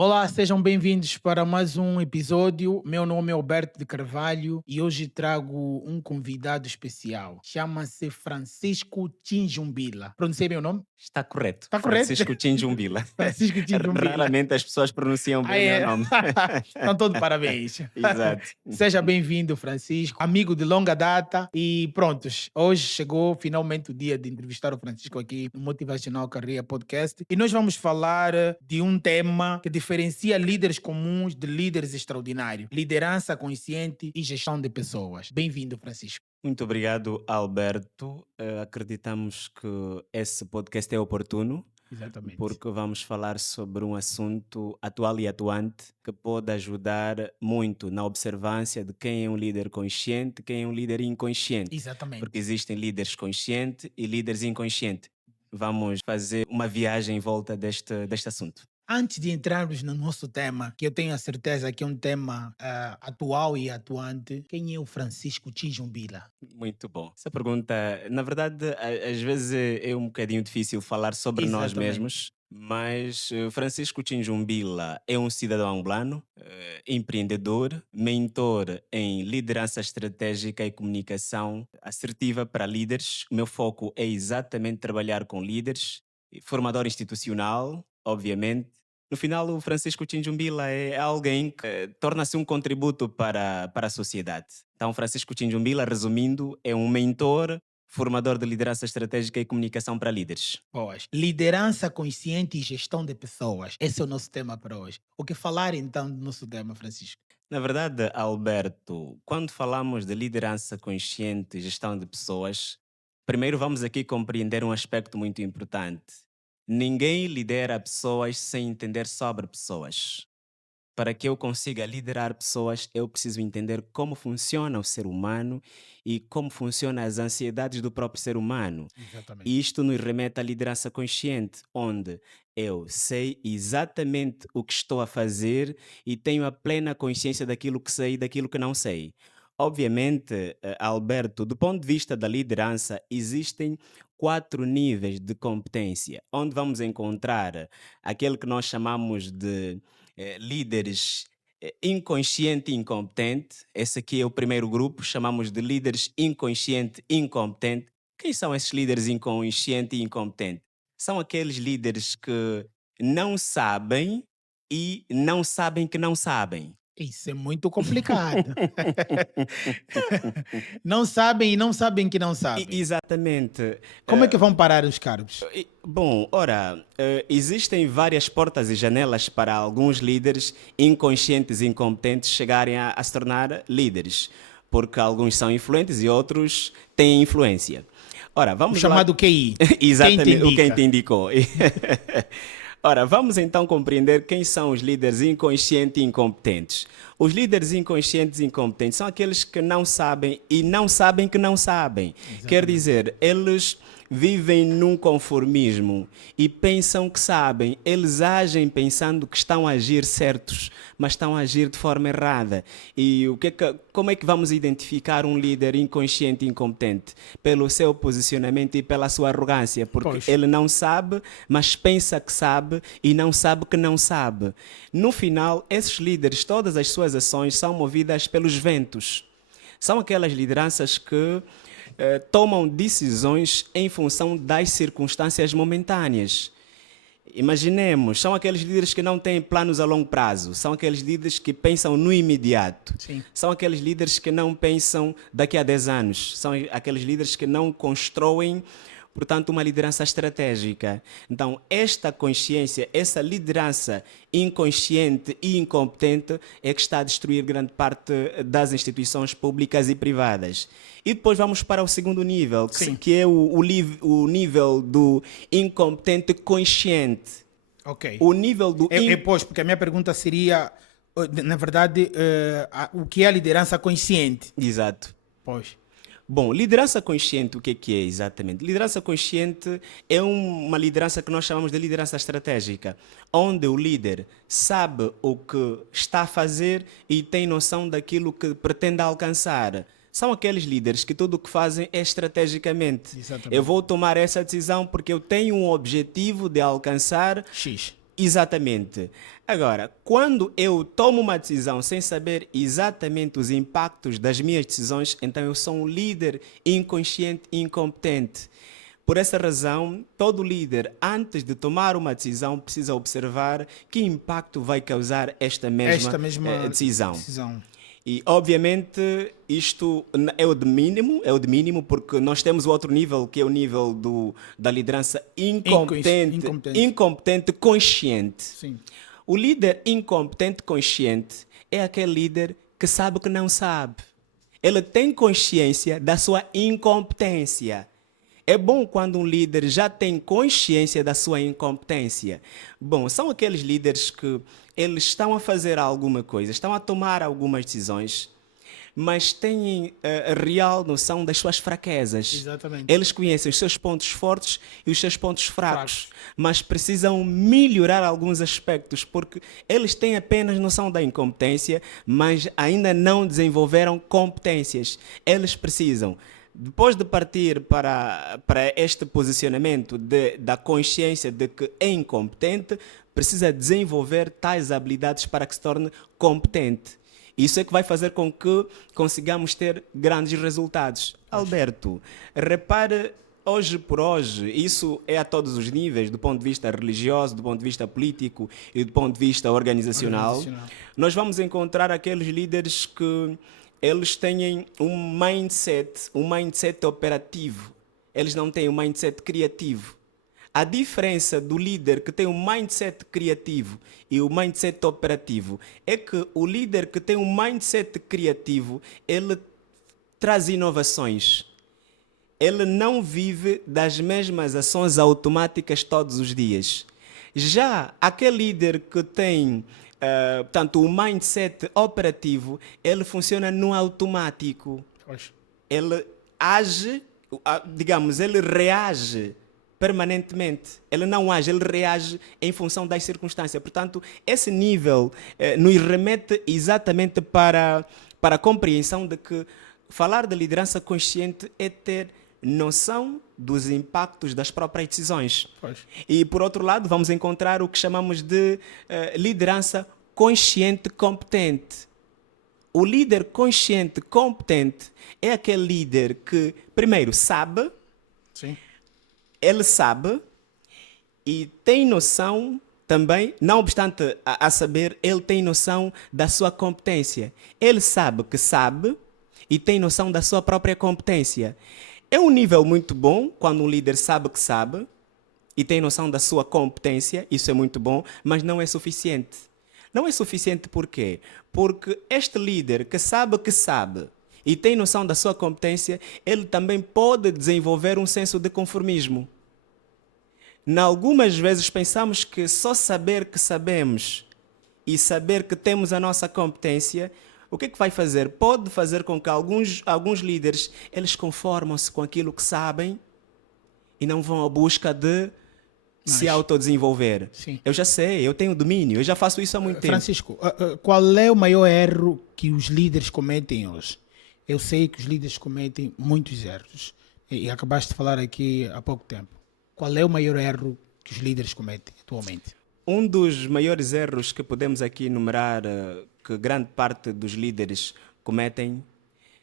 Olá, sejam bem-vindos para mais um episódio. Meu nome é Alberto de Carvalho e hoje trago um convidado especial. Chama-se Francisco Tinjumbila. Pronunciei meu nome? Está correto, Está correto? Francisco Tinjumbila. Francisco Tinjumbila. Raramente as pessoas pronunciam Ah, bem meu é? nome. Então, todo parabéns. Exato. Seja bem-vindo, Francisco, amigo de longa data. E prontos, hoje chegou finalmente o dia de entrevistar o Francisco aqui no Motivacional Carreira Podcast. E nós vamos falar de um tema que diferencia líderes comuns de líderes extraordinários: liderança consciente e gestão de pessoas. Bem-vindo, Francisco. Muito obrigado, Alberto. Acreditamos que esse podcast é oportuno, Exatamente. porque vamos falar sobre um assunto atual e atuante que pode ajudar muito na observância de quem é um líder consciente, quem é um líder inconsciente, porque Exatamente. existem líderes conscientes e líderes inconscientes. Vamos fazer uma viagem em volta deste assunto. Antes de entrarmos no nosso tema, que eu tenho a certeza que é um tema atual e atuante, quem é o Francisco Tinjumbila? Muito bom. Essa pergunta, na verdade, às vezes é um bocadinho difícil falar sobre nós Exatamente. mesmos, mas Francisco Tinjumbila é um cidadão angolano, empreendedor, mentor em liderança estratégica e comunicação assertiva para líderes. O meu foco é exatamente trabalhar com líderes, e formador institucional, obviamente. No final, o Francisco Tinjumbila é alguém que torna-se um contributo para a sociedade. Então, Francisco Tinjumbila, resumindo, é um mentor, formador de liderança estratégica e comunicação para líderes. Boas. Liderança consciente e gestão de pessoas. Esse é o nosso tema para hoje. O que falar então do nosso tema, Francisco? Na verdade, Alberto, quando falamos de liderança consciente e gestão de pessoas, primeiro vamos aqui compreender um aspecto muito importante. Ninguém lidera pessoas sem entender sobre pessoas. Para que eu consiga liderar pessoas, eu preciso entender como funciona o ser humano e como funcionam as ansiedades do próprio ser humano. E Exatamente. isto nos remete à liderança consciente, onde eu sei exatamente o que estou a fazer e tenho a plena consciência daquilo que sei e daquilo que não sei. Obviamente, Alberto, do ponto de vista da liderança, existem quatro níveis de competência, onde vamos encontrar aquele que nós chamamos de líderes inconsciente e incompetente. Esse aqui é o primeiro grupo, chamamos de líderes inconsciente e incompetente. Quem são esses líderes inconsciente e incompetente? São aqueles líderes que não sabem e não sabem que não sabem. Isso é muito complicado. Não sabem e não sabem que não sabem. Exatamente. Como é que vão parar os cargos? Bom, ora, existem várias portas e janelas para alguns líderes inconscientes e incompetentes chegarem a se tornar líderes, porque alguns são influentes e outros têm influência. Ora, O vamos lá. chamado QI. Quem te Exatamente o que te indica? indicou. Ora, vamos então compreender quem são os líderes inconscientes e incompetentes. Os líderes inconscientes e incompetentes são aqueles que não sabem e não sabem que não sabem. Quer Exatamente. dizer, eles vivem num conformismo e pensam que sabem. Eles agem pensando que estão a agir certos, mas estão a agir de forma errada. E como é que vamos identificar um líder inconsciente e incompetente? Pelo seu posicionamento e pela sua arrogância, porque Pois. ele não sabe, mas pensa que sabe e não sabe que não sabe. No final, esses líderes, todas as suas ações são movidas pelos ventos. São aquelas lideranças que tomam decisões em função das circunstâncias momentâneas. Imaginemos, são aqueles líderes que não têm planos a longo prazo, são aqueles líderes que pensam no imediato, Sim. são aqueles líderes que não pensam daqui a 10 anos, são aqueles líderes que não constroem, portanto, uma liderança estratégica. Então, esta consciência, essa liderança inconsciente e incompetente é que está a destruir grande parte das instituições públicas e privadas. E depois vamos para o segundo nível, Sim. que é o nível do incompetente consciente. Ok. O nível do Pois, porque a minha pergunta seria, na verdade, o que é a liderança consciente? Exato. Pois. Bom, liderança consciente, o que é exatamente? Liderança consciente é uma liderança que nós chamamos de liderança estratégica, onde o líder sabe o que está a fazer e tem noção daquilo que pretende alcançar. São aqueles líderes que tudo o que fazem é estrategicamente. Eu Exatamente. vou tomar essa decisão porque eu tenho um objetivo de alcançar X. Exatamente. Agora, quando eu tomo uma decisão sem saber exatamente os impactos das minhas decisões, então eu sou um líder inconsciente e incompetente. Por essa razão, todo líder, antes de tomar uma decisão, precisa observar que impacto vai causar esta mesma Esta mesma decisão. decisão. E, obviamente, isto é o de mínimo, porque nós temos o outro nível, que é o nível da liderança Incompetente. incompetente consciente. Sim. O líder incompetente consciente é aquele líder que sabe que não sabe. Ele tem consciência da sua incompetência. É bom quando um líder já tem consciência da sua incompetência. Bom, são aqueles líderes que eles estão a fazer alguma coisa, estão a tomar algumas decisões, mas têm a real noção das suas fraquezas. Exatamente. Eles conhecem os seus pontos fortes e os seus pontos fracos, mas precisam melhorar alguns aspectos, porque eles têm apenas noção da incompetência, mas ainda não desenvolveram competências. Eles precisam, depois de partir para este posicionamento da consciência de que é incompetente, precisa desenvolver tais habilidades para que se torne competente. Isso é que vai fazer com que consigamos ter grandes resultados. Alberto, repare, hoje por hoje, isso é a todos os níveis, do ponto de vista religioso, do ponto de vista político e do ponto de vista organizacional. Nós vamos encontrar aqueles líderes que eles têm um mindset operativo. Eles não têm um mindset criativo. A diferença do líder que tem um mindset criativo e o mindset operativo é que o líder que tem um mindset criativo, ele traz inovações. Ele não vive das mesmas ações automáticas todos os dias. Já aquele líder que tem portanto, o mindset operativo, ele funciona no automático. Ele age, digamos, ele reage permanentemente. Ele não age, ele reage em função das circunstâncias. Portanto, esse nível nos remete exatamente para a compreensão de que falar de liderança consciente é ter noção dos impactos das próprias decisões. E, por outro lado, vamos encontrar o que chamamos de liderança consciente competente. O líder consciente competente é aquele líder que, primeiro, sabe. Sim. Ele sabe e tem noção também, não obstante a saber, ele tem noção da sua competência. Ele sabe que sabe e tem noção da sua própria competência. É um nível muito bom quando um líder sabe que sabe e tem noção da sua competência, isso é muito bom, mas não é suficiente. Não é suficiente por quê? Porque este líder que sabe e tem noção da sua competência, ele também pode desenvolver um senso de conformismo. Algumas vezes pensamos que só saber que sabemos e saber que temos a nossa competência, o que é que vai fazer? Pode fazer com que alguns líderes, eles conformam-se com aquilo que sabem e não vão à busca de se autodesenvolver. Sim. Eu já sei, eu tenho domínio, eu já faço isso há muito tempo. Francisco, qual é o maior erro que os líderes cometem hoje? Eu sei que os líderes cometem muitos erros e acabaste de falar aqui há pouco tempo. Qual é o maior erro que os líderes cometem atualmente? Um dos maiores erros que podemos aqui enumerar, que grande parte dos líderes cometem,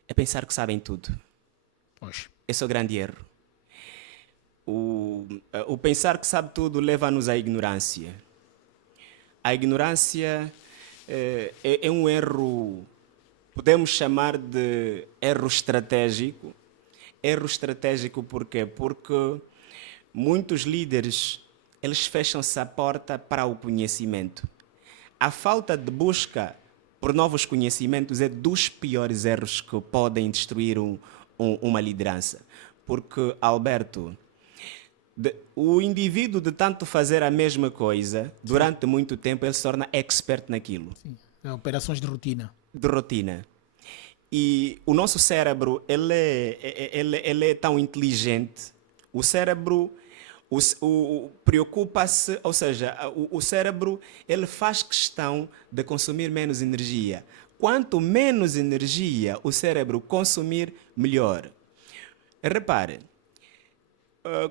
é pensar que sabem tudo. Pois. Esse é o grande erro. O pensar que sabe tudo leva-nos à ignorância. A ignorância é um erro, podemos chamar de erro estratégico. Erro estratégico por quê? Porque muitos líderes, eles fecham-se a porta para o conhecimento. A falta de busca por novos conhecimentos é dos piores erros que podem destruir uma liderança. Porque, Alberto, o indivíduo de tanto fazer a mesma coisa, durante muito tempo, ele se torna expert naquilo. Sim. Operações de rotina. De rotina. E o nosso cérebro, ele é tão inteligente. O cérebro preocupa-se, ou seja, o cérebro, ele faz questão de consumir menos energia. Quanto menos energia o cérebro consumir, melhor. Repare,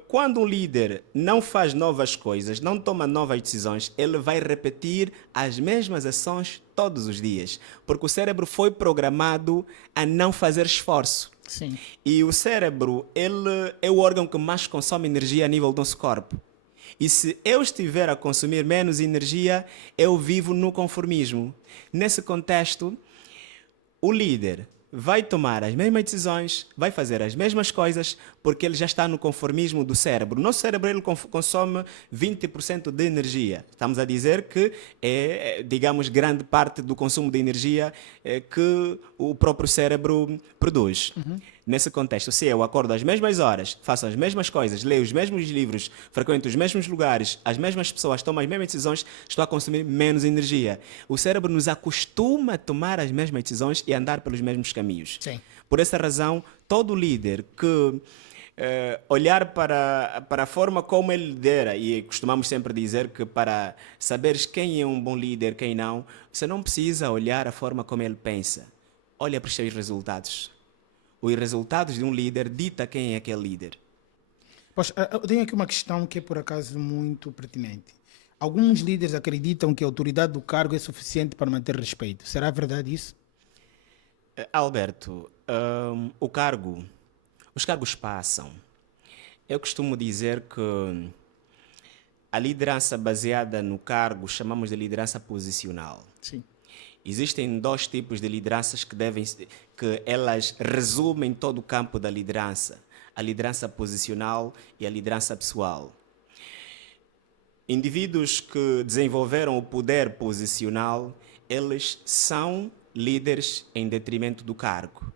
Quando um líder não faz novas coisas, não toma novas decisões, ele vai repetir as mesmas ações todos os dias, porque o cérebro foi programado a não fazer esforço. Sim. E o cérebro, ele é o órgão que mais consome energia a nível do nosso corpo. E se eu estiver a consumir menos energia, eu vivo no conformismo. Nesse contexto, o líder vai tomar as mesmas decisões, vai fazer as mesmas coisas, porque ele já está no conformismo do cérebro. O nosso cérebro ele consome 20% de energia. Estamos a dizer que digamos, grande parte do consumo de energia que o próprio cérebro produz. Nesse contexto, se eu acordo às mesmas horas, faço as mesmas coisas, leio os mesmos livros, frequento os mesmos lugares, as mesmas pessoas, tomo as mesmas decisões, estou a consumir menos energia. O cérebro nos acostuma a tomar as mesmas decisões e andar pelos mesmos caminhos. Sim. Por essa razão, todo líder que olhar para a forma como ele lidera, e costumamos sempre dizer que para saberes quem é um bom líder, quem não, você não precisa olhar a forma como ele pensa. Olha para os seus resultados. Os resultados de um líder dita quem é aquele líder. Pois, eu tenho aqui uma questão que é por acaso muito pertinente. Alguns líderes acreditam que a autoridade do cargo é suficiente para manter respeito. Será verdade isso? Alberto, os cargos passam. Eu costumo dizer que a liderança baseada no cargo chamamos de liderança posicional. Sim. Existem dois tipos de lideranças que elas resumem todo o campo da liderança: a liderança posicional e a liderança pessoal. Indivíduos que desenvolveram o poder posicional, eles são líderes em detrimento do cargo.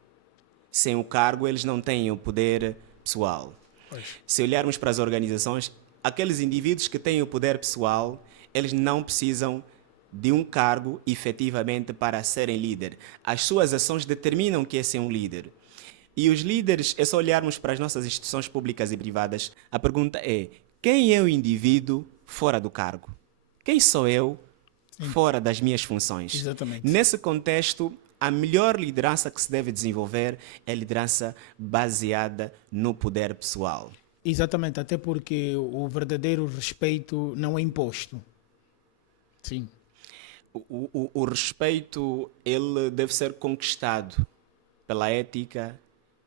Sem o cargo, eles não têm o poder pessoal. Pois. Se olharmos para as organizações, aqueles indivíduos que têm o poder pessoal, eles não precisam de um cargo efetivamente para serem líder. As suas ações determinam que é ser um líder. E os líderes, é só olharmos para as nossas instituições públicas e privadas, a pergunta é: quem é o indivíduo fora do cargo? Quem sou eu fora das minhas funções? Exatamente. Nesse contexto, a melhor liderança que se deve desenvolver é a liderança baseada no poder pessoal. Exatamente, até porque o verdadeiro respeito não é imposto. Sim. O respeito ele deve ser conquistado pela ética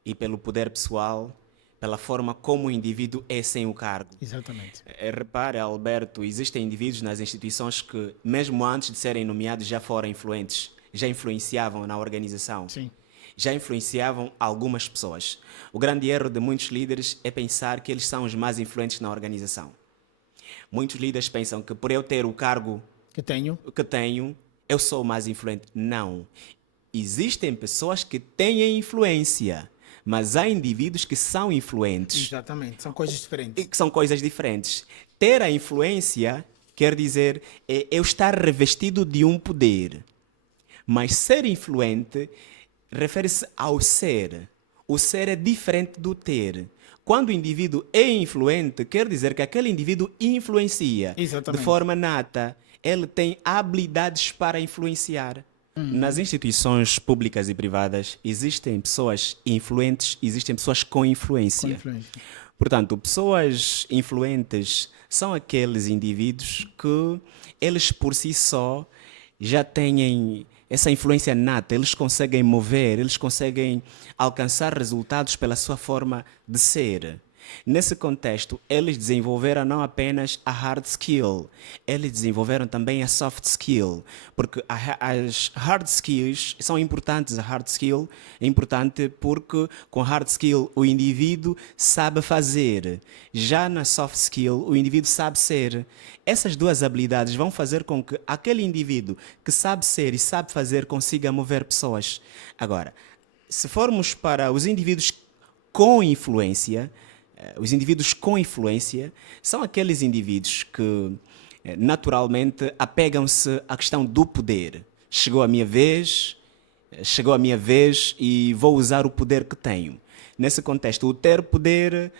e pelo poder pessoal, pela forma como o indivíduo é sem o cargo. Exatamente. Repare, Alberto, existem indivíduos nas instituições que, mesmo antes de serem nomeados, já foram influentes, já influenciavam na organização. Sim. Já influenciavam algumas pessoas. O grande erro de muitos líderes é pensar que eles são os mais influentes na organização. Muitos líderes pensam que por eu ter o cargo Que tenho. eu sou o mais influente. Não. Existem pessoas que têm influência, mas há indivíduos que são influentes. Exatamente, são coisas E diferentes. que são coisas diferentes. Ter a influência quer dizer eu estar revestido de um poder. Mas ser influente refere-se ao ser. O ser é diferente do ter. Quando o indivíduo é influente, quer dizer que aquele indivíduo influencia Exatamente. de forma nata. Ele tem habilidades para influenciar. Nas instituições públicas e privadas existem pessoas influentes, existem pessoas com Com influência. influência. Portanto, pessoas influentes são aqueles indivíduos que eles por si só já têm essa influência nata, eles conseguem mover, eles conseguem alcançar resultados pela sua forma de ser. Nesse contexto, eles desenvolveram não apenas a hard skill, eles desenvolveram também a soft skill, porque as hard skills são importantes. A hard skill é importante porque com hard skill o indivíduo sabe fazer, já na soft skill o indivíduo sabe ser. Essas duas habilidades vão fazer com que aquele indivíduo que sabe ser e sabe fazer consiga mover pessoas. Agora, se formos para os indivíduos com influência, os indivíduos com influência são aqueles indivíduos que naturalmente apegam-se à questão do poder. Chegou a minha vez e vou usar o poder que tenho. Nesse contexto, o ter poder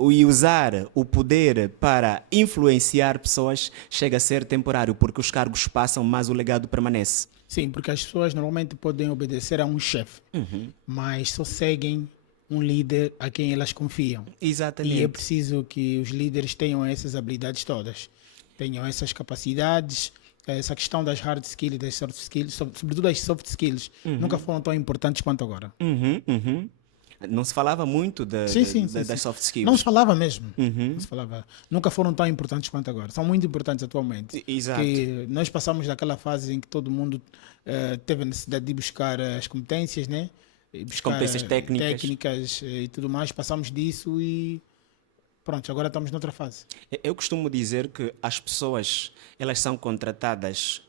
e usar o poder para influenciar pessoas chega a ser temporário, porque os cargos passam, mas o legado permanece. Sim, porque as pessoas normalmente podem obedecer a um chefe, mas só seguem um líder a quem elas confiam. E é Exatamente. preciso que os líderes tenham essas habilidades todas, tenham essas capacidades. Essa questão das hard skills e das soft skills, sobretudo as soft skills, nunca foram tão importantes quanto agora. Uhum, uhum. Não se falava muito Sim, sim, sim, das sim. soft Não se skills. falava mesmo. Uhum. Não se falava. Nunca foram tão importantes quanto agora. São muito importantes atualmente. Exato. Que nós passamos daquela fase em que todo mundo teve a necessidade de buscar as competências, né? E As buscar competências técnicas. técnicas e tudo mais. Passamos disso e pronto, agora estamos noutra fase. Eu costumo dizer que as pessoas, elas são contratadas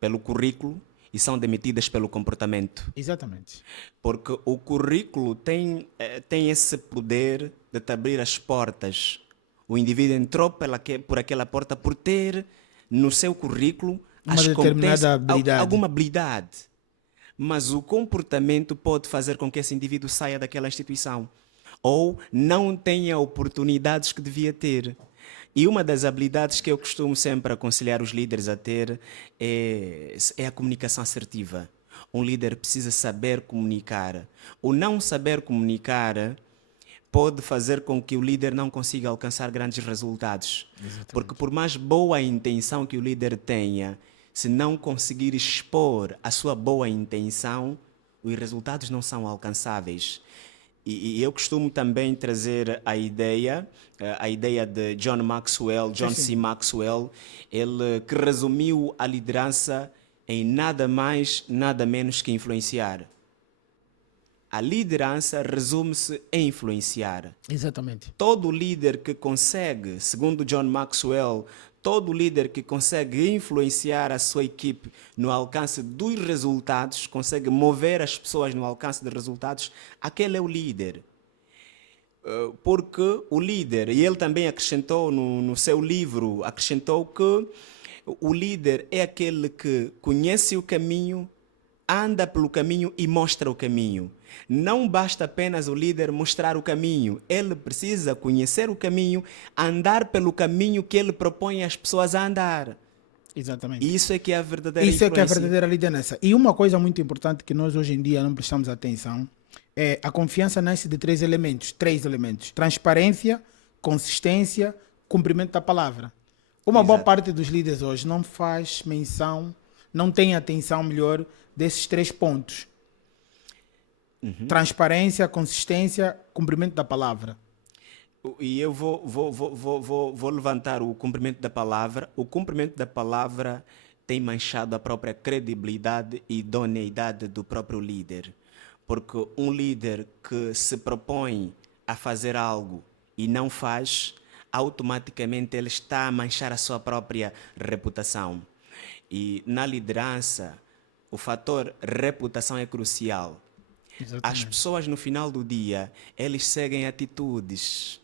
pelo currículo e são demitidas pelo comportamento. Exatamente. Porque o currículo tem esse poder de te abrir as portas. O indivíduo entrou por aquela porta por ter no seu currículo Uma as competências, determinada habilidade. alguma habilidade. Mas o comportamento pode fazer com que esse indivíduo saia daquela instituição ou não tenha oportunidades que devia ter. E uma das habilidades que eu costumo sempre aconselhar os líderes a ter é a comunicação assertiva. Um líder precisa saber comunicar. O não saber comunicar pode fazer com que o líder não consiga alcançar grandes resultados. Porque por mais boa intenção que o líder tenha, se não conseguir expor a sua boa intenção, os resultados não são alcançáveis. E eu costumo também trazer a ideia de John Maxwell, John Sim. C. Maxwell, ele que resumiu a liderança em nada mais, nada menos que influenciar. A liderança resume-se em influenciar. Exatamente. Todo líder que consegue, segundo John Maxwell, todo líder que consegue influenciar a sua equipe no alcance dos resultados, consegue mover as pessoas no alcance de resultados, aquele é o líder. Porque o líder, e ele também acrescentou no seu livro, acrescentou que o líder é aquele que conhece o caminho, anda pelo caminho e mostra o caminho. Não basta apenas o líder mostrar o caminho, ele precisa conhecer o caminho, andar pelo caminho que ele propõe às pessoas a andar. Exatamente. E isso é que é a verdadeira Isso é que é a influência. verdadeira liderança. E uma coisa muito importante que nós hoje em dia não prestamos atenção é a confiança nasce de três elementos. Transparência, consistência, cumprimento da palavra. Uma boa Exato. parte dos líderes hoje não faz menção, não tem atenção melhor desses 3 pontos. Transparência, consistência, cumprimento da palavra. E eu vou levantar o cumprimento da palavra. O cumprimento da palavra tem manchado a própria credibilidade e idoneidade do próprio líder. Porque um líder que se propõe a fazer algo e não faz, automaticamente ele está a manchar a sua própria reputação. E na liderança, o fator reputação é crucial. As Exatamente. pessoas no final do dia, eles seguem atitudes.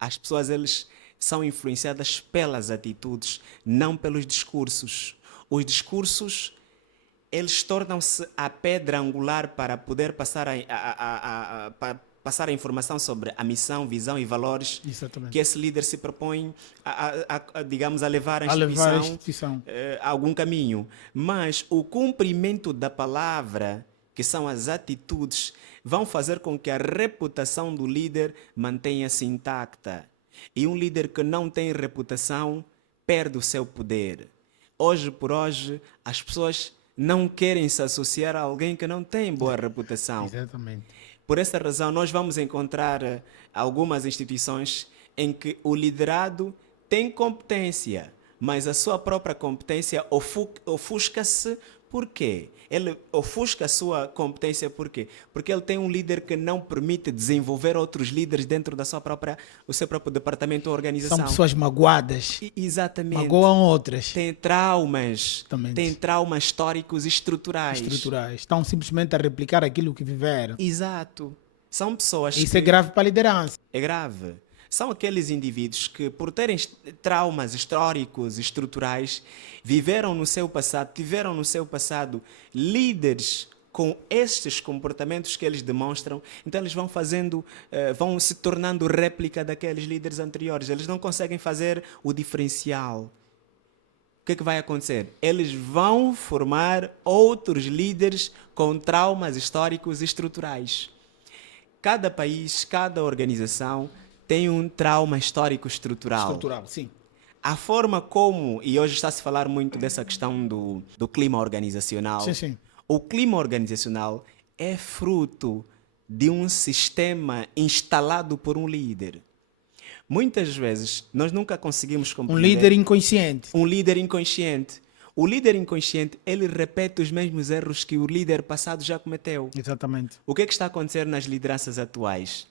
As pessoas, eles são influenciadas pelas atitudes, não pelos discursos. Os discursos, eles tornam-se a pedra angular para poder passar passar a informação sobre a missão, visão e valores Exatamente. que esse líder se propõe digamos, a levar A levar a instituição. a algum caminho. Mas o cumprimento da palavra, que são as atitudes, vão fazer com que a reputação do líder mantenha-se intacta. E um líder que não tem reputação perde o seu poder. Hoje por hoje, as pessoas não querem se associar a alguém que não tem boa reputação. Exatamente. Por essa razão, nós vamos encontrar algumas instituições em que o liderado tem competência, mas a sua própria competência ofusca-se. Por quê? Ele ofusca a sua competência por quê? Porque ele tem um líder que não permite desenvolver outros líderes dentro do seu próprio departamento ou organização. São pessoas magoadas. Exatamente. Magoam outras. Tem traumas. Exatamente. Tem traumas históricos e estruturais. Estão simplesmente a replicar aquilo que viveram. Exato. São pessoas Isso que... é grave para a liderança. É grave. São aqueles indivíduos que, por terem traumas históricos e estruturais, tiveram no seu passado líderes com estes comportamentos que eles demonstram, então eles vão se tornando réplica daqueles líderes anteriores. Eles não conseguem fazer o diferencial. O que é que vai acontecer? Eles vão formar outros líderes com traumas históricos e estruturais. cada país, cada organização tem um trauma histórico estrutural. Estrutural, sim. A forma como, e hoje está-se a falar muito dessa questão do clima organizacional, Sim, sim. o clima organizacional é fruto de um sistema instalado por um líder. Muitas vezes nós nunca conseguimos Um compreender líder inconsciente. um líder inconsciente. O líder inconsciente, ele repete os mesmos erros que o líder passado já cometeu. Exatamente. O que é que está a acontecer nas lideranças atuais?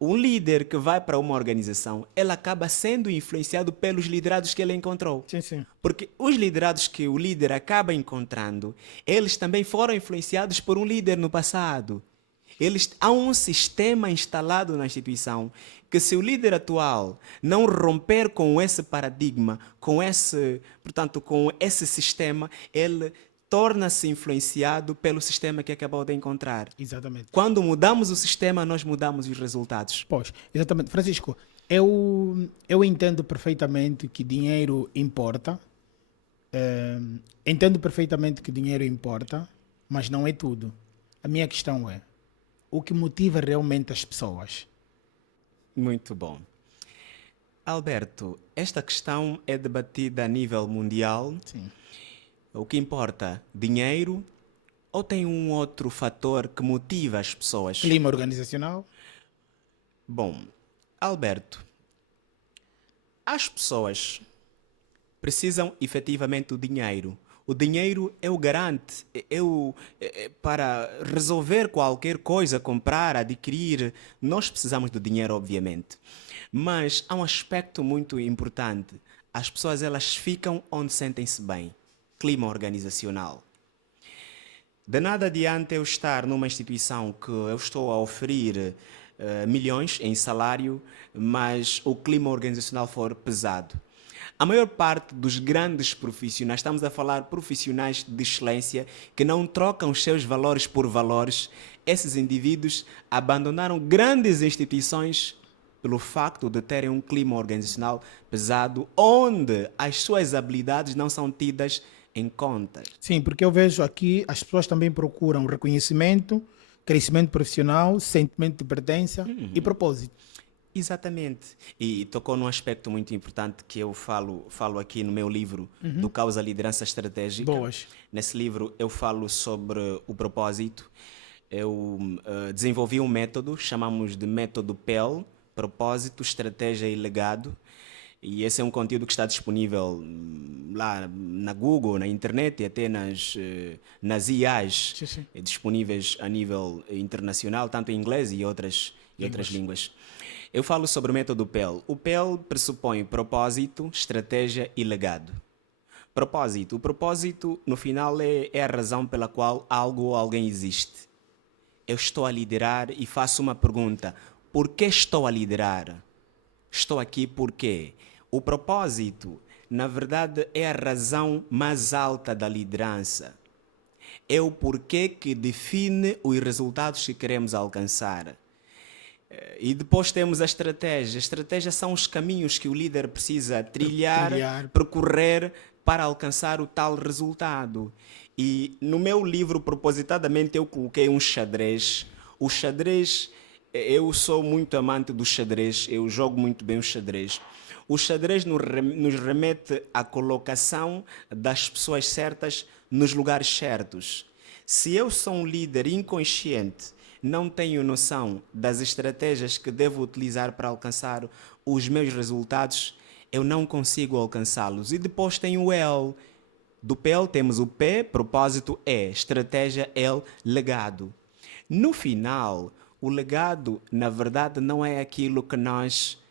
Um líder que vai para uma organização, ele acaba sendo influenciado pelos liderados que ele encontrou. Sim, sim. Porque os liderados que o líder acaba encontrando, eles também foram influenciados por um líder no passado. Há um sistema instalado na instituição que, se o líder atual não romper com esse paradigma, portanto, com esse sistema, ele torna-se influenciado pelo sistema que acabou de encontrar. Exatamente. Quando mudamos o sistema, nós mudamos os resultados. Pois, exatamente. Francisco, eu entendo perfeitamente que dinheiro importa. Entendo perfeitamente que dinheiro importa, mas não é tudo. A minha questão é, o que motiva realmente as pessoas? Muito bom. Alberto, esta questão é debatida a nível mundial. Sim. O que importa? Dinheiro ou tem um outro fator que motiva as pessoas? Clima organizacional? Bom, Alberto, as pessoas precisam efetivamente do dinheiro. O dinheiro é o garante, para resolver qualquer coisa, comprar, adquirir, nós precisamos do dinheiro, obviamente. Mas há um aspecto muito importante. As pessoas, elas ficam onde sentem-se bem. Clima organizacional. De nada adianta eu estar numa instituição que eu estou a oferir milhões em salário, mas o clima organizacional for pesado. A maior parte dos grandes profissionais, estamos a falar profissionais de excelência, que não trocam os seus valores por valores, esses indivíduos abandonaram grandes instituições pelo facto de terem um clima organizacional pesado, onde as suas habilidades não são tidas em conta. Sim, porque eu vejo aqui as pessoas também procuram reconhecimento, crescimento profissional, sentimento de pertença e propósito. Exatamente. E tocou num aspecto muito importante que eu falo aqui no meu livro, do Causa Liderança Estratégica. Boas. Nesse livro eu falo sobre o propósito. Eu desenvolvi um método, chamamos de método PEL, Propósito, Estratégia e Legado. E esse é um conteúdo que está disponível lá na Google, na internet e até nas IAs Sim, sim. disponíveis a nível internacional, tanto em inglês e outras línguas. Eu falo sobre o método PEL. O PEL pressupõe propósito, estratégia e legado. Propósito. O propósito, no final, é a razão pela qual algo ou alguém existe. Eu estou a liderar e faço uma pergunta. Por que estou a liderar? Estou aqui por quê? O propósito, na verdade, é a razão mais alta da liderança. É o porquê que define os resultados que queremos alcançar. E depois temos a estratégia. A estratégia são os caminhos que o líder precisa trilhar, percorrer para alcançar o tal resultado. E no meu livro, propositadamente, eu coloquei um xadrez. O xadrez, eu sou muito amante do xadrez, eu jogo muito bem o xadrez. O xadrez nos remete à colocação das pessoas certas nos lugares certos. Se eu sou um líder inconsciente, não tenho noção das estratégias que devo utilizar para alcançar os meus resultados, eu não consigo alcançá-los. E depois tem o L. Do PL temos o P, propósito, E, estratégia, L, legado. No final, o legado, na verdade, não é aquilo que nós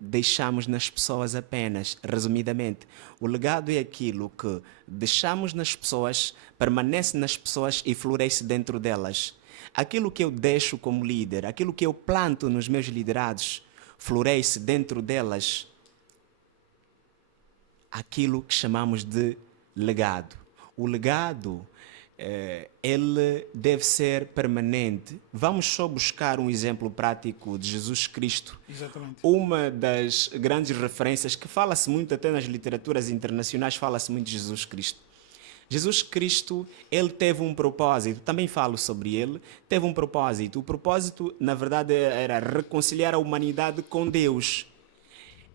deixamos nas pessoas apenas, resumidamente. O legado é aquilo que deixamos nas pessoas, permanece nas pessoas e floresce dentro delas. Aquilo que eu deixo como líder, aquilo que eu planto nos meus liderados, floresce dentro delas. Aquilo que chamamos de legado. O legado, ele deve ser permanente. Vamos só buscar um exemplo prático de Jesus Cristo. Exatamente. Uma das grandes referências que fala-se muito até nas literaturas internacionais, fala-se muito de Jesus Cristo. Jesus Cristo, ele teve um propósito, também falo sobre ele, teve um propósito. O propósito, na verdade, era reconciliar a humanidade com Deus.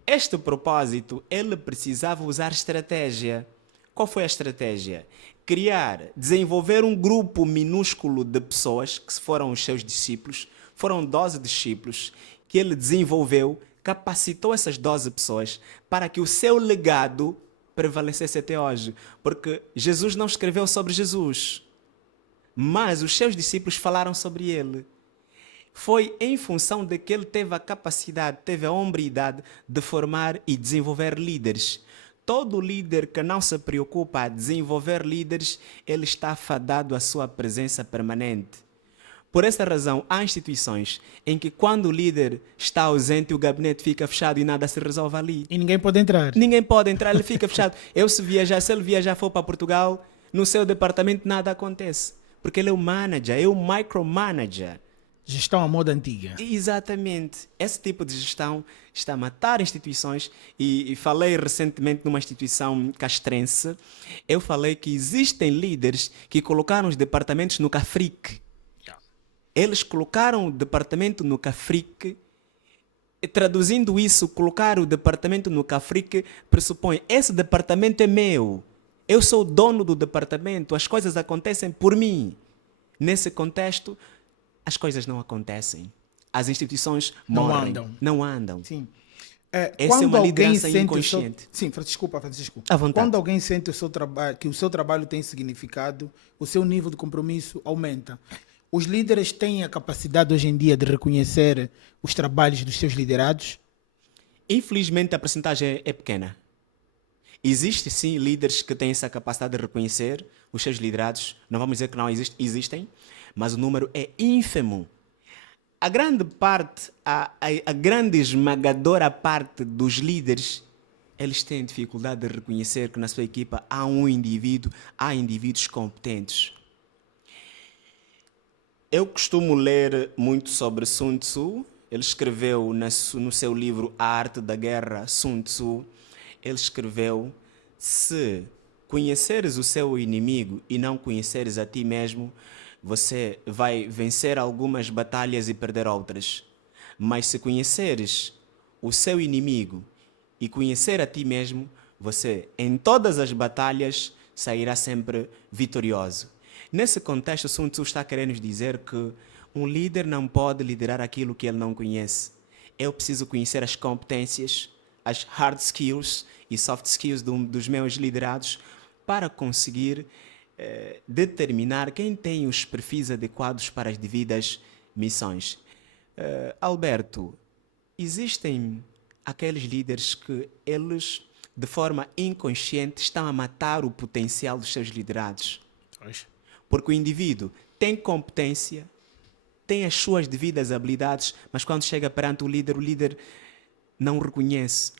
Este propósito, ele precisava usar estratégia. Qual foi a estratégia? Desenvolver um grupo minúsculo de pessoas, que foram os seus discípulos, foram 12 discípulos, que ele desenvolveu, capacitou essas 12 pessoas para que o seu legado prevalecesse até hoje. Porque Jesus não escreveu sobre Jesus, mas os seus discípulos falaram sobre ele. Foi em função de que ele teve a capacidade, teve a hombridade de formar e desenvolver líderes. Todo líder que não se preocupa a desenvolver líderes, ele está fadado à sua presença permanente. Por essa razão, há instituições em que quando o líder está ausente, o gabinete fica fechado e nada se resolve ali. E ninguém pode entrar. Ninguém pode entrar, ele fica fechado. Se ele viajar for para Portugal, no seu departamento nada acontece. Porque ele é o manager, é o micromanager. Gestão à moda antiga. Exatamente. Esse tipo de gestão está a matar instituições e falei recentemente numa instituição castrense. Eu falei que existem líderes que colocaram os departamentos no Cafrique. Eles colocaram o departamento no Cafrique. Traduzindo isso, colocar o departamento no Cafrique pressupõe: esse departamento é meu. Eu sou o dono do departamento. As coisas acontecem por mim. Nesse contexto, as coisas não acontecem. As instituições morrem. Não andam. Sim. Essa é uma liderança inconsciente. Sim, Francisco. À vontade. Quando alguém sente que o seu trabalho tem significado, o seu nível de compromisso aumenta. Os líderes têm a capacidade hoje em dia de reconhecer os trabalhos dos seus liderados? Infelizmente, a percentagem é pequena. Existem, sim, líderes que têm essa capacidade de reconhecer os seus liderados. Não vamos dizer que não existem, mas o número é ínfimo. A grande parte, a grande esmagadora parte dos líderes, eles têm dificuldade de reconhecer que na sua equipa há indivíduos competentes. Eu costumo ler muito sobre Sun Tzu. Ele escreveu no seu livro A Arte da Guerra, Sun Tzu, ele escreveu: se conheceres o seu inimigo e não conheceres a ti mesmo, você vai vencer algumas batalhas e perder outras. Mas se conheceres o seu inimigo e conhecer a ti mesmo, você, em todas as batalhas, sairá sempre vitorioso. Nesse contexto, Sun Tzu está querendo nos dizer que um líder não pode liderar aquilo que ele não conhece. Eu preciso conhecer as competências, as hard skills e soft skills dos meus liderados para conseguir determinar quem tem os perfis adequados para as devidas missões. Alberto, existem aqueles líderes que eles, de forma inconsciente, estão a matar o potencial dos seus liderados. Porque o indivíduo tem competência, tem as suas devidas habilidades, mas quando chega perante o líder não o reconhece.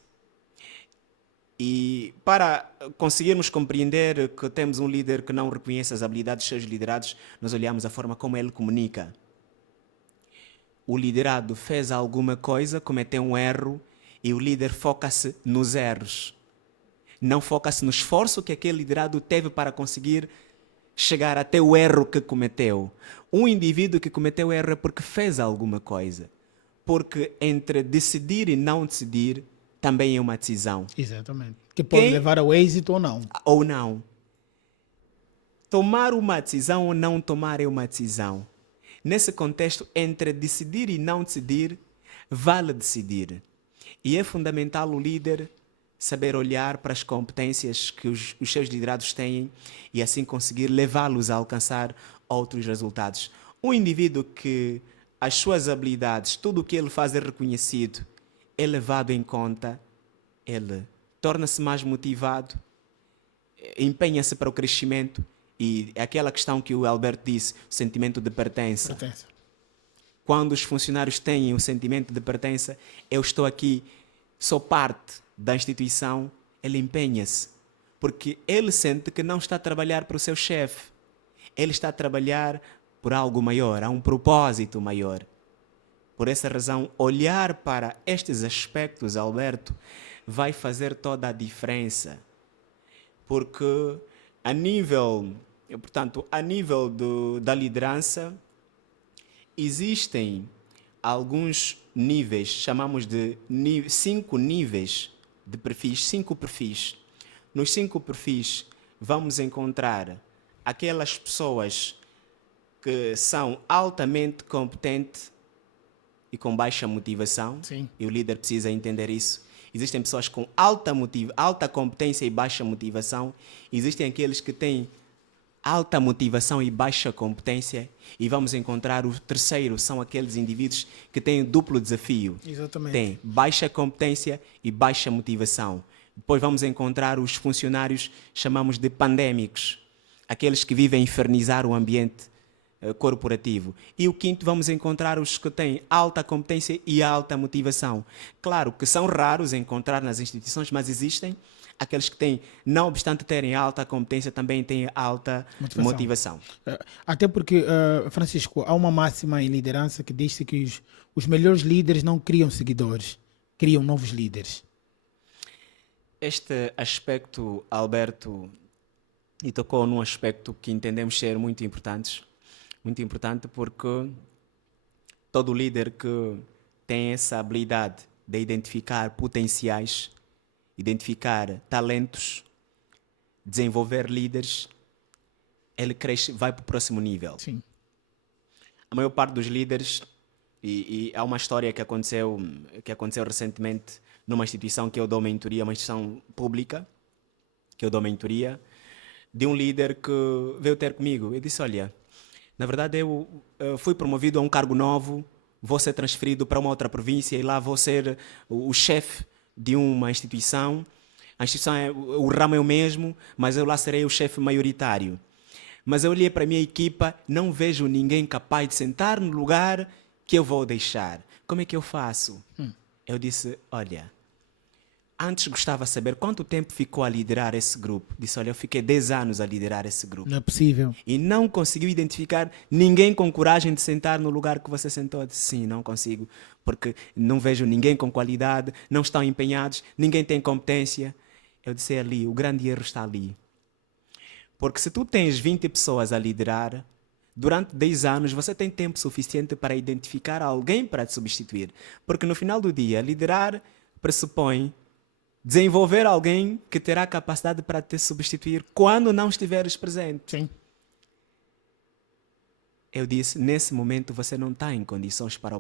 E para conseguirmos compreender que temos um líder que não reconhece as habilidades dos seus liderados, nós olhamos a forma como ele comunica. O liderado fez alguma coisa, cometeu um erro, e o líder foca-se nos erros. Não foca-se no esforço que aquele liderado teve para conseguir chegar até o erro que cometeu. Um indivíduo que cometeu erro é porque fez alguma coisa. Porque entre decidir e não decidir também é uma decisão. Exatamente. Que pode levar ao êxito ou não. Ou não. Tomar uma decisão ou não tomar é uma decisão. Nesse contexto, entre decidir e não decidir, vale decidir. E é fundamental o líder saber olhar para as competências que os seus liderados têm e assim conseguir levá-los a alcançar outros resultados. Um indivíduo que as suas habilidades, tudo o que ele faz é reconhecido, é levado em conta, ele torna-se mais motivado, empenha-se para o crescimento e é aquela questão que o Alberto disse, o sentimento de pertença. Quando os funcionários têm o sentimento de pertença, eu estou aqui, sou parte da instituição, ele empenha-se, porque ele sente que não está a trabalhar para o seu chefe, ele está a trabalhar por algo maior, há um propósito maior. Por essa razão, olhar para estes aspectos, Alberto, vai fazer toda a diferença, porque a nível da liderança, existem alguns níveis, chamamos de 5 níveis de perfis, 5 perfis. Nos 5 perfis vamos encontrar aquelas pessoas que são altamente competentes e com baixa motivação. Sim. E o líder precisa entender isso. Existem pessoas com alta competência e baixa motivação. Existem aqueles que têm alta motivação e baixa competência. E vamos encontrar o terceiro, são aqueles indivíduos que têm duplo desafio. Exatamente. Têm baixa competência e baixa motivação. Depois vamos encontrar os funcionários, chamamos de pandémicos. Aqueles que vivem a infernizar o ambiente corporativo. E o quinto, vamos encontrar os que têm alta competência e alta motivação. Claro que são raros encontrar nas instituições, mas existem. Aqueles que têm, não obstante terem alta competência, também têm alta motivação. Até porque, Francisco, há uma máxima em liderança que diz que os melhores líderes não criam seguidores, criam novos líderes. Este aspecto, Alberto, e tocou num aspecto que entendemos ser muito importante porque todo líder que tem essa habilidade de identificar potenciais, identificar talentos, desenvolver líderes, ele cresce, vai para o próximo nível. Sim. A maior parte dos líderes, e há uma história que aconteceu recentemente numa instituição que eu dou mentoria, uma instituição pública, que eu dou mentoria, de um líder que veio ter comigo. Eu disse, olha, na verdade eu fui promovido a um cargo novo, vou ser transferido para uma outra província e lá vou ser o chefe de uma instituição. A instituição, o ramo é o mesmo, mas eu lá serei o chefe maioritário. Mas eu olhei para a minha equipa, não vejo ninguém capaz de sentar no lugar que eu vou deixar. Como é que eu faço? Eu disse, olha, antes gostava de saber quanto tempo ficou a liderar esse grupo. Disse, olha, eu fiquei 10 anos a liderar esse grupo. Não é possível. E não conseguiu identificar ninguém com coragem de sentar no lugar que você sentou. Eu disse, sim, não consigo, porque não vejo ninguém com qualidade, não estão empenhados, ninguém tem competência. Eu disse, ali, o grande erro está ali. Porque se tu tens 20 pessoas a liderar, durante 10 anos você tem tempo suficiente para identificar alguém para te substituir. Porque no final do dia, liderar pressupõe desenvolver alguém que terá capacidade para te substituir quando não estiveres presente. Sim. Eu disse, nesse momento você não está em condições para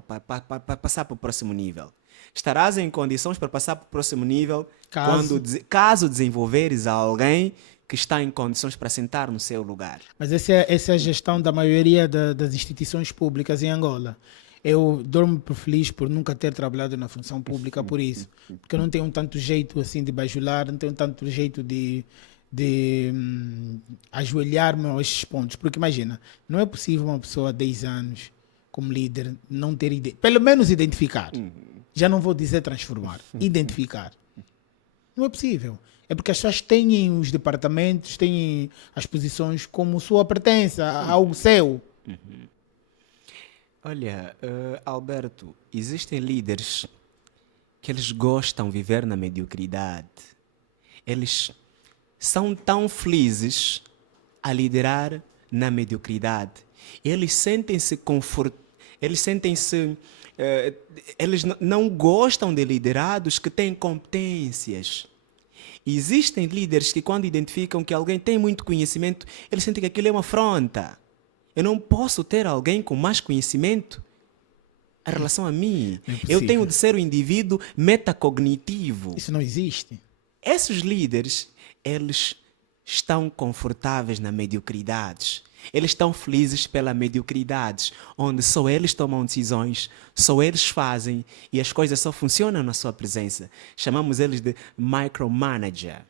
passar para o próximo nível. Estarás em condições para passar para o próximo nível caso desenvolveres alguém que está em condições para sentar no seu lugar. Mas essa é a gestão da maioria das instituições públicas em Angola. Eu dormo feliz por nunca ter trabalhado na função pública por isso. Porque eu não tenho tanto jeito assim de bajular, não tenho tanto jeito de ajoelhar-me a esses pontos. Porque imagina, não é possível uma pessoa há 10 anos como líder não ter pelo menos identificar. Já não vou dizer transformar, identificar. Não é possível. É porque as pessoas têm os departamentos, têm as posições como sua pertença, algo seu. Olha, Alberto, existem líderes que eles gostam de viver na mediocridade. Eles são tão felizes a liderar na mediocridade. Eles sentem-se eles não gostam de liderados que têm competências. Existem líderes que quando identificam que alguém tem muito conhecimento, eles sentem que aquilo é uma afronta. Eu não posso ter alguém com mais conhecimento em relação a mim. Eu tenho de ser um indivíduo metacognitivo. Isso não existe. Esses líderes, eles estão confortáveis na mediocridade. Eles estão felizes pela mediocridade, onde só eles tomam decisões, só eles fazem e as coisas só funcionam na sua presença. Chamamos eles de micromanager.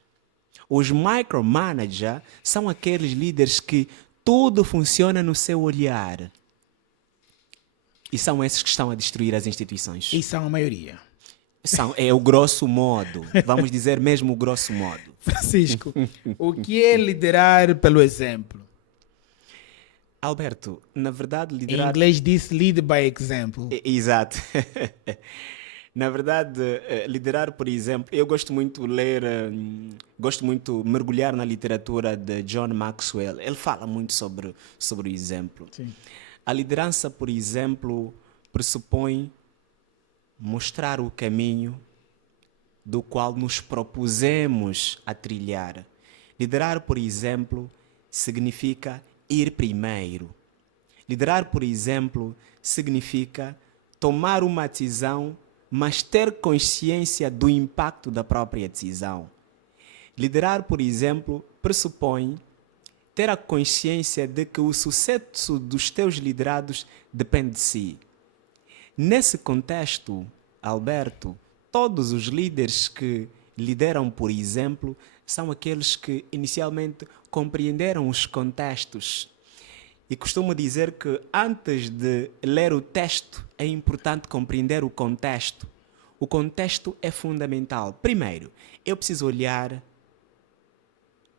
Os micromanager são aqueles líderes que tudo funciona no seu olhar. E são esses que estão a destruir as instituições. E são a maioria. É o grosso modo. Vamos dizer mesmo o grosso modo. Francisco, o que é liderar pelo exemplo? Alberto, na verdade, liderar... Em inglês diz lead by example. Exato. Na verdade, liderar, por exemplo, eu gosto muito de ler, gosto muito de mergulhar na literatura de John Maxwell. Ele fala muito sobre o exemplo. Sim. A liderança, por exemplo, pressupõe mostrar o caminho do qual nos propusemos a trilhar. Liderar, por exemplo, significa ir primeiro. Liderar, por exemplo, significa tomar uma decisão, mas ter consciência do impacto da própria decisão. Liderar, por exemplo, pressupõe ter a consciência de que o sucesso dos teus liderados depende de si. Nesse contexto, Alberto, todos os líderes que lideram, por exemplo, são aqueles que inicialmente compreenderam os contextos. E costumo dizer que antes de ler o texto é importante compreender o contexto. O contexto é fundamental. Primeiro, eu preciso olhar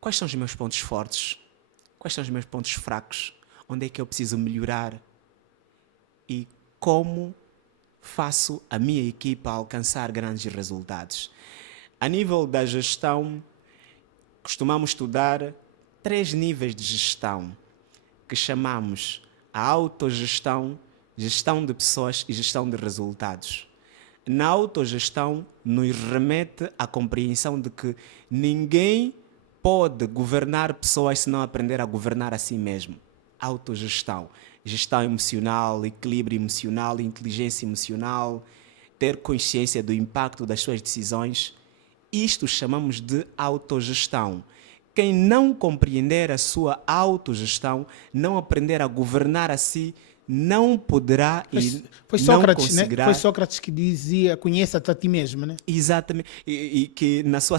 quais são os meus pontos fortes, quais são os meus pontos fracos, onde é que eu preciso melhorar e como faço a minha equipa alcançar grandes resultados. A nível da gestão, costumamos estudar 3 níveis de gestão, que chamamos a autogestão, gestão de pessoas e gestão de resultados. Na autogestão, nos remete à compreensão de que ninguém pode governar pessoas se não aprender a governar a si mesmo. Autogestão, gestão emocional, equilíbrio emocional, inteligência emocional, ter consciência do impacto das suas decisões. Isto chamamos de autogestão. Quem não compreender a sua autogestão, não aprender a governar a si, não poderá Foi não Sócrates, né? conseguirá. Foi Sócrates que dizia: conheça-te a ti mesmo, né? Exatamente. E que na sua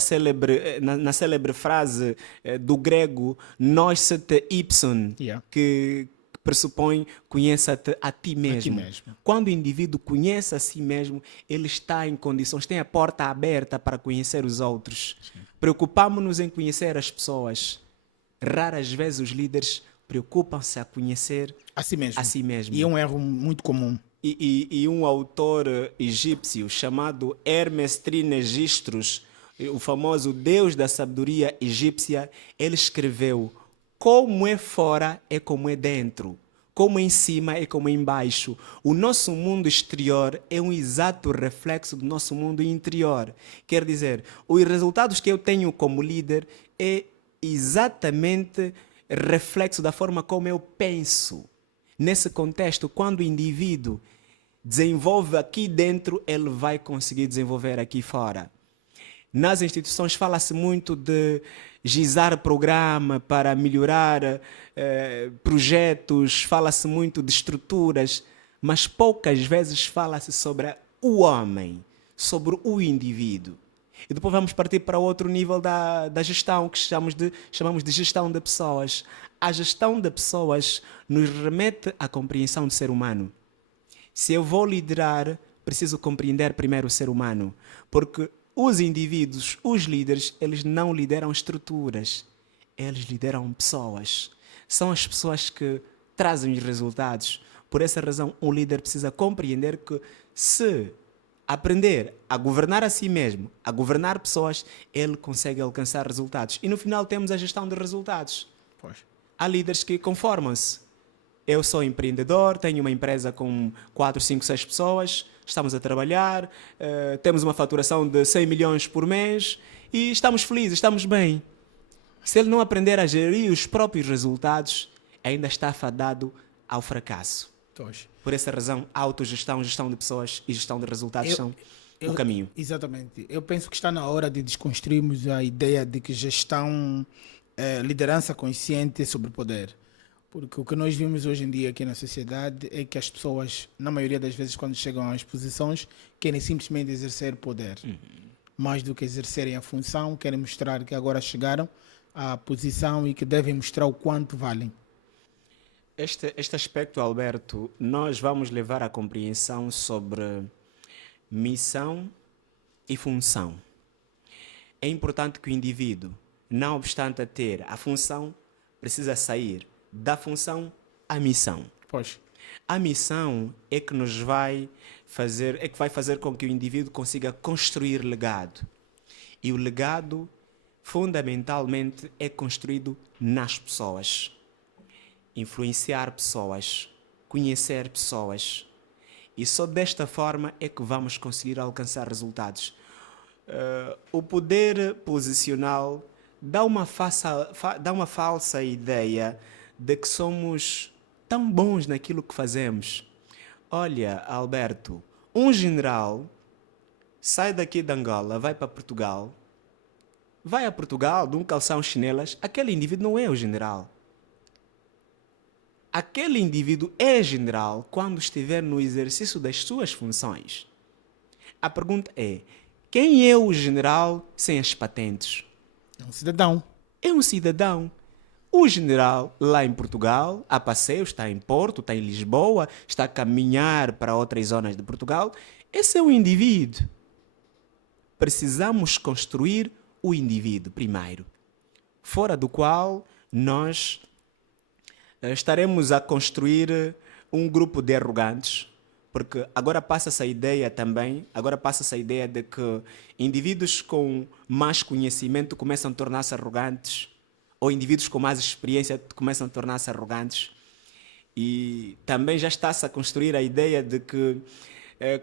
na célebre frase do grego, nós te ipson, Yeah. que pressupõe conheça-te a ti mesmo. mesmo. Quando o indivíduo conhece a si mesmo, ele está em condições, tem a porta aberta para conhecer os outros. Preocupamos-nos em conhecer as pessoas. Raras vezes os líderes preocupam-se a conhecer A si mesmo. a si mesmo. E é um erro muito comum. E um autor egípcio chamado Hermes Trismegistus, o famoso deus da sabedoria egípcia, ele escreveu: como é fora é como é dentro, como é em cima é como é embaixo. O nosso mundo exterior é um exato reflexo do nosso mundo interior. Quer dizer, os resultados que eu tenho como líder é exatamente reflexo da forma como eu penso. Nesse contexto, quando o indivíduo desenvolve aqui dentro, ele vai conseguir desenvolver aqui fora. Nas instituições fala-se muito de gizar programa para melhorar projetos, fala-se muito de estruturas, mas poucas vezes fala-se sobre o homem, sobre o indivíduo. E depois vamos partir para outro nível da gestão, que chamamos de gestão de pessoas. A gestão de pessoas nos remete à compreensão do ser humano. Se eu vou liderar, preciso compreender primeiro o ser humano, porque os indivíduos, os líderes, eles não lideram estruturas, eles lideram pessoas. São as pessoas que trazem os resultados. Por essa razão, um líder precisa compreender que se aprender a governar a si mesmo, a governar pessoas, ele consegue alcançar resultados. E no final temos a gestão de resultados. Pois. Há líderes que conformam-se. Eu sou empreendedor, tenho uma empresa com 4, 5, 6 pessoas, estamos a trabalhar, temos uma faturação de 100 milhões por mês e estamos felizes, estamos bem. Se ele não aprender a gerir os próprios resultados, ainda está fadado ao fracasso. Pois. Por essa razão, autogestão, gestão de pessoas e gestão de resultados são o caminho. Exatamente. Eu penso que está na hora de desconstruirmos a ideia de que gestão, liderança consciente é sobre poder. Porque o que nós vimos hoje em dia aqui na sociedade é que as pessoas, na maioria das vezes, quando chegam às posições, querem simplesmente exercer poder. Mais do que exercerem a função, querem mostrar que agora chegaram à posição e que devem mostrar o quanto valem. Este aspecto, Alberto, nós vamos levar à compreensão sobre missão e função. É importante que o indivíduo, não obstante a ter a função, precisa sair da função à missão. Pois. A missão é que nos vai fazer, é que vai fazer com que o indivíduo consiga construir legado. E o legado, fundamentalmente, é construído nas pessoas. Influenciar pessoas, conhecer pessoas. E só desta forma é que vamos conseguir alcançar resultados. O poder posicional dá uma falsa ideia de que somos tão bons naquilo que fazemos. Olha, Alberto, um general sai daqui de Angola, vai para Portugal, vai a Portugal de um calção chinelas, aquele indivíduo não é o general. Aquele indivíduo é general quando estiver no exercício das suas funções. A pergunta é, quem é o general sem as patentes? É um cidadão. É um cidadão. O general, lá em Portugal, a passeio, está em Porto, está em Lisboa, está a caminhar para outras zonas de Portugal. Esse é o indivíduo. Precisamos construir o indivíduo primeiro, fora do qual nós estaremos a construir um grupo de arrogantes, porque agora passa-se a ideia também, de que indivíduos com mais conhecimento começam a tornar-se arrogantes, ou indivíduos com mais experiência começam a tornar-se arrogantes. E também já está-se a construir a ideia de que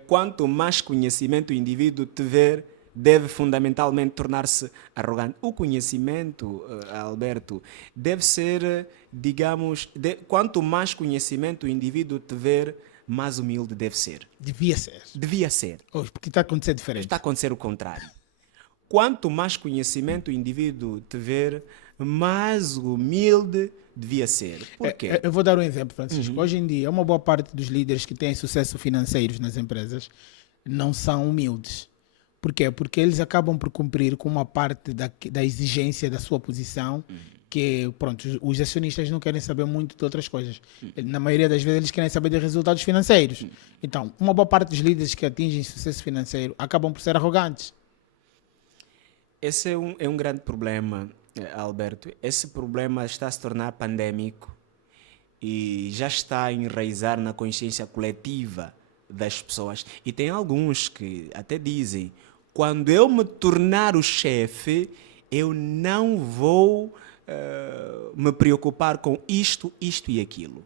quanto mais conhecimento o indivíduo tiver, deve fundamentalmente tornar-se arrogante. O conhecimento, Alberto, deve ser, digamos, quanto mais conhecimento o indivíduo tiver, mais humilde deve ser. Devia ser. Devia ser. Hoje, porque está a acontecer diferente. Está a acontecer o contrário. Quanto mais conhecimento o indivíduo tiver, mais humilde devia ser. Por quê? Eu vou dar um exemplo, Francisco. Hoje em dia, uma boa parte dos líderes que têm sucesso financeiro nas empresas não são humildes. Por quê? Porque eles acabam por cumprir com uma parte da exigência da sua posição, que, pronto, os acionistas não querem saber muito de outras coisas. Na maioria das vezes, eles querem saber de resultados financeiros. Então, uma boa parte dos líderes que atingem sucesso financeiro acabam por ser arrogantes. Esse é um grande problema, Alberto. Esse problema está a se tornar pandémico e já está a enraizar na consciência coletiva das pessoas. E tem alguns que até dizem, quando eu me tornar o chefe, eu não vou me preocupar com isto e aquilo.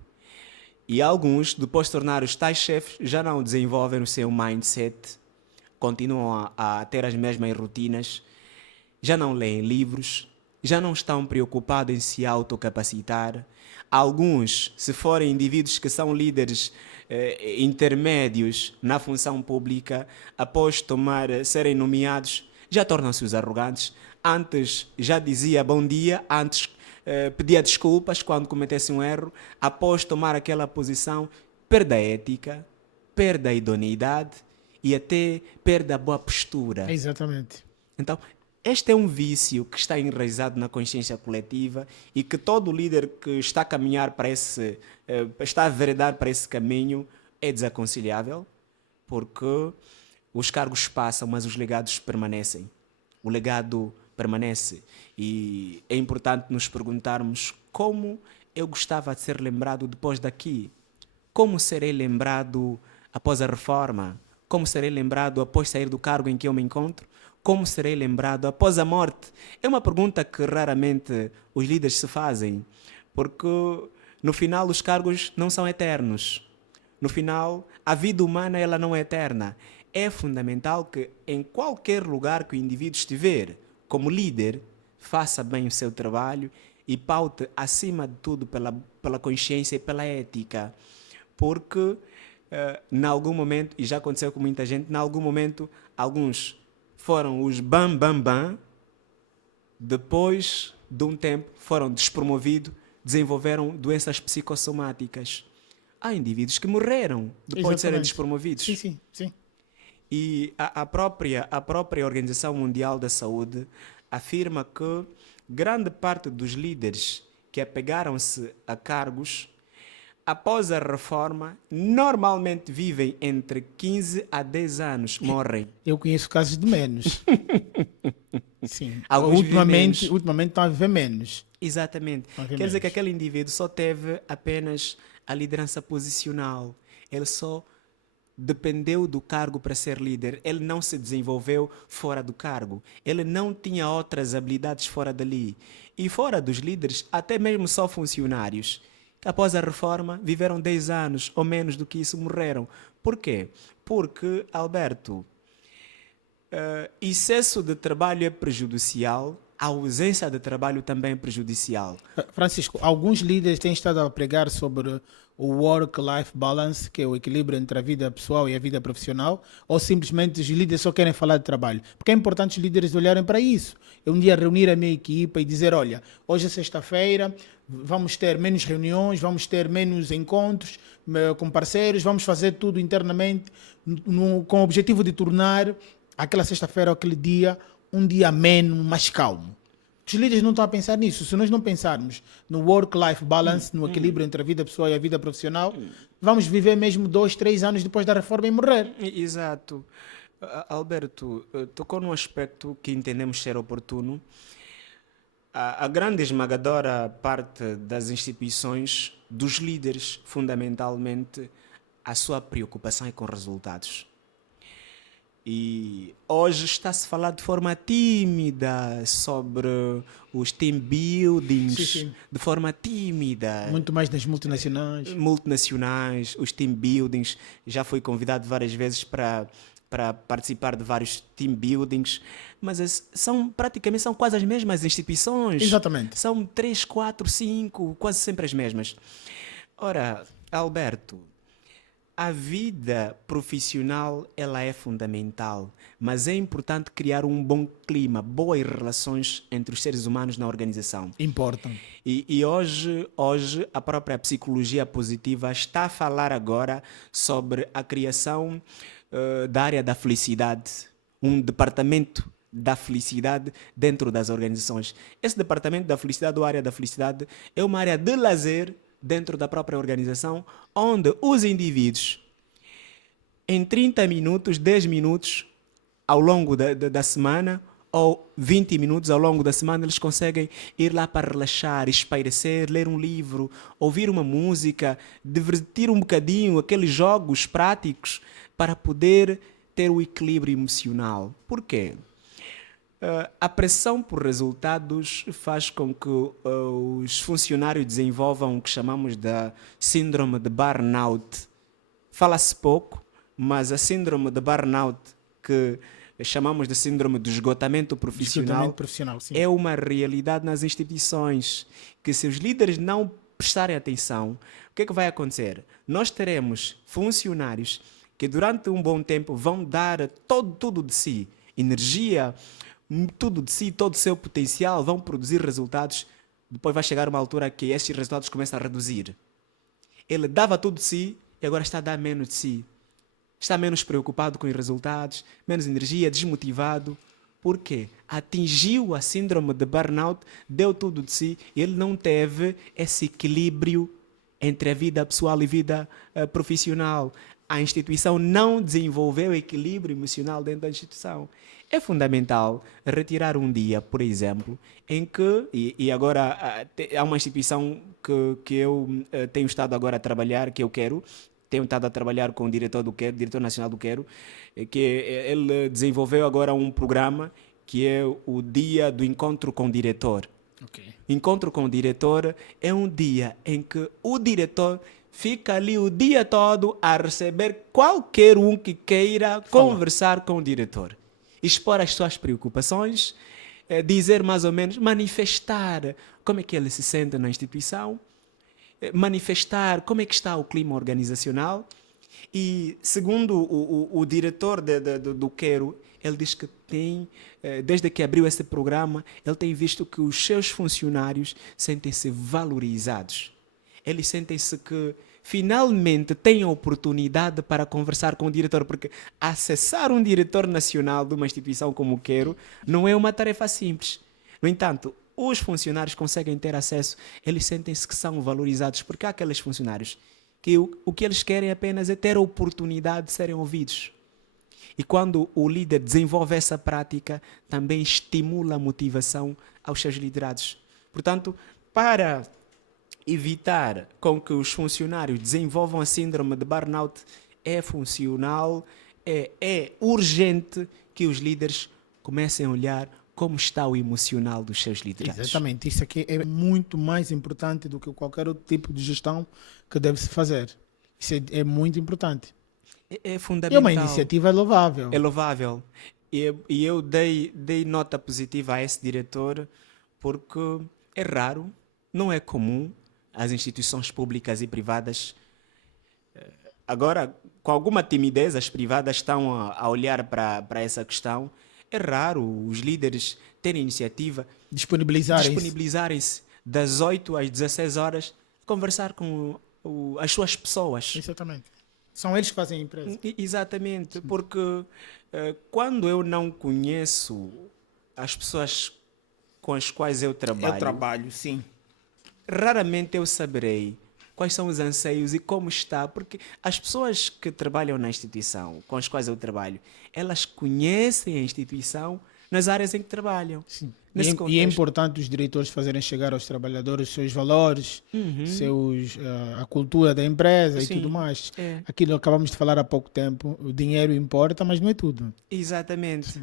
E alguns, depois de tornar os tais chefes, já não desenvolvem o seu mindset, continuam a ter as mesmas rotinas, já não leem livros, já não estão preocupados em se autocapacitar. Alguns, se forem indivíduos que são líderes intermédios na função pública, após serem nomeados, já tornam-se os arrogantes. Antes já dizia bom dia, antes pedia desculpas quando cometesse um erro, após tomar aquela posição, perde a ética, perde a idoneidade e até perde a boa postura. Exatamente. Então, este é um vício que está enraizado na consciência coletiva e que todo líder que está a caminhar para está a veredar para esse caminho é desaconselhável, porque os cargos passam, mas os legados permanecem. O legado permanece e é importante nos perguntarmos como eu gostava de ser lembrado depois daqui, como serei lembrado após a reforma, como serei lembrado após sair do cargo em que eu me encontro, como serei lembrado após a morte? É uma pergunta que raramente os líderes se fazem, porque no final os cargos não são eternos. No final, a vida humana ela não é eterna. É fundamental que em qualquer lugar que o indivíduo estiver, como líder, faça bem o seu trabalho e paute acima de tudo pela consciência e pela ética. Porque, em algum momento, e já aconteceu com muita gente, em algum momento, alguns foram os bam, bam, bam, depois de um tempo foram despromovidos, desenvolveram doenças psicossomáticas. Há indivíduos que morreram depois de serem despromovidos. Sim. E a própria Organização Mundial da Saúde afirma que grande parte dos líderes que apegaram-se a cargos após a reforma, normalmente vivem entre 15 a 10 anos, morrem. Eu conheço casos de menos. Sim. Alguns vivem menos. Ultimamente estão a viver menos. Exatamente. Estão a viver Quer dizer que menos. aquele indivíduo só teve apenas a liderança posicional. Ele só dependeu do cargo para ser líder. Ele não se desenvolveu fora do cargo. Ele não tinha outras habilidades fora dali. E fora dos líderes, até mesmo só funcionários, que após a reforma viveram 10 anos ou menos do que isso morreram. Por quê? Porque, Alberto, excesso de trabalho é prejudicial, a ausência de trabalho também é prejudicial. Francisco, alguns líderes têm estado a pregar sobre o work-life balance, que é o equilíbrio entre a vida pessoal e a vida profissional, ou simplesmente os líderes só querem falar de trabalho? Porque é importante os líderes olharem para isso. Eu um dia reunir a minha equipa e dizer, olha, hoje é sexta-feira, vamos ter menos reuniões, vamos ter menos encontros com parceiros, vamos fazer tudo internamente com o objetivo de tornar aquela sexta-feira ou aquele dia um dia ameno, mais calmo. Os líderes não estão a pensar nisso. Se nós não pensarmos no work-life balance, no equilíbrio entre a vida pessoal e a vida profissional, vamos viver mesmo 2, 3 anos depois da reforma e morrer. Exato. Alberto, tocou num aspecto que entendemos ser oportuno. A grande esmagadora parte das instituições, dos líderes, fundamentalmente, a sua preocupação é com resultados. E hoje está-se a falar de forma tímida sobre os team buildings, Sim. de forma tímida. Muito mais nas multinacionais. Multinacionais, os team buildings. Já fui convidado várias vezes para participar de vários team buildings, mas praticamente são quase as mesmas instituições. Exatamente. São 3, 4, 5, quase sempre as mesmas. Ora, Alberto, a vida profissional ela é fundamental, mas é importante criar um bom clima, boas relações entre os seres humanos na organização. Importam. E hoje a própria psicologia positiva está a falar agora sobre a criação da área da felicidade, um departamento da felicidade dentro das organizações. Esse departamento da felicidade ou área da felicidade é uma área de lazer dentro da própria organização, onde os indivíduos, em 30 minutos, 10 minutos ao longo da semana, ou 20 minutos ao longo da semana, eles conseguem ir lá para relaxar, espairecer, ler um livro, ouvir uma música, divertir um bocadinho, aqueles jogos práticos, para poder ter o equilíbrio emocional. Por quê? A pressão por resultados faz com que os funcionários desenvolvam o que chamamos de síndrome de burnout. Fala-se pouco, mas a síndrome de burnout, que chamamos de síndrome de esgotamento profissional, sim. é uma realidade nas instituições, que se os líderes não prestarem atenção, o que é que vai acontecer? Nós teremos funcionários que durante um bom tempo vão dar tudo de si, energia, tudo de si, todo o seu potencial, vão produzir resultados. Depois vai chegar uma altura que estes resultados começam a reduzir. Ele dava tudo de si e agora está a dar menos de si. Está menos preocupado com os resultados, menos energia, desmotivado. Por quê? Atingiu a síndrome de burnout, deu tudo de si e ele não teve esse equilíbrio entre a vida pessoal e vida profissional. A instituição não desenvolveu equilíbrio emocional dentro da instituição. É fundamental retirar um dia, por exemplo, em que, e agora há uma instituição que eu tenho estado agora a trabalhar, que eu quero, tenho estado a trabalhar com o diretor do Quero, diretor nacional do Quero, que ele desenvolveu agora um programa que é o Dia do Encontro com o Diretor. Okay. Encontro com o diretor é um dia em que o diretor fica ali o dia todo a receber qualquer um que queira conversar com o diretor. Expor as suas preocupações, dizer mais ou menos, manifestar como é que ele se sente na instituição, manifestar como é que está o clima organizacional. E segundo o diretor do Quero, ele diz que desde que abriu esse programa, ele tem visto que os seus funcionários sentem-se valorizados. Eles sentem-se que finalmente têm a oportunidade para conversar com o diretor, porque acessar um diretor nacional de uma instituição como o Quero não é uma tarefa simples. No entanto, os funcionários conseguem ter acesso, eles sentem-se que são valorizados, porque há aqueles funcionários que o que eles querem apenas é ter a oportunidade de serem ouvidos. E quando o líder desenvolve essa prática, também estimula a motivação aos seus liderados. Portanto, para evitar com que os funcionários desenvolvam a síndrome de burnout, é funcional, é urgente que os líderes comecem a olhar como está o emocional dos seus liderados. Exatamente. Isso aqui é muito mais importante do que qualquer outro tipo de gestão que deve-se fazer. Isso é muito importante. É É fundamental. uma iniciativa louvável. É louvável. E eu dei nota positiva a esse diretor porque é raro, não é comum as instituições públicas e privadas. Agora, com alguma timidez, as privadas estão a olhar para essa questão. É raro os líderes terem iniciativa, disponibilizarem-se das 8 às 16 horas, conversar com as suas pessoas. Exatamente. São eles que fazem a empresa. Exatamente, porque quando eu não conheço as pessoas com as quais eu trabalho, sim. raramente eu saberei quais são os anseios e como está, porque as pessoas que trabalham na instituição com as quais eu trabalho, elas conhecem a instituição nas áreas em que trabalham. Sim. Nesse E é contexto. importante os diretores fazerem chegar aos trabalhadores os seus valores, a cultura da empresa e Sim, tudo mais. é. Aquilo que acabamos de falar há pouco tempo, o dinheiro importa, mas não é tudo. Exatamente.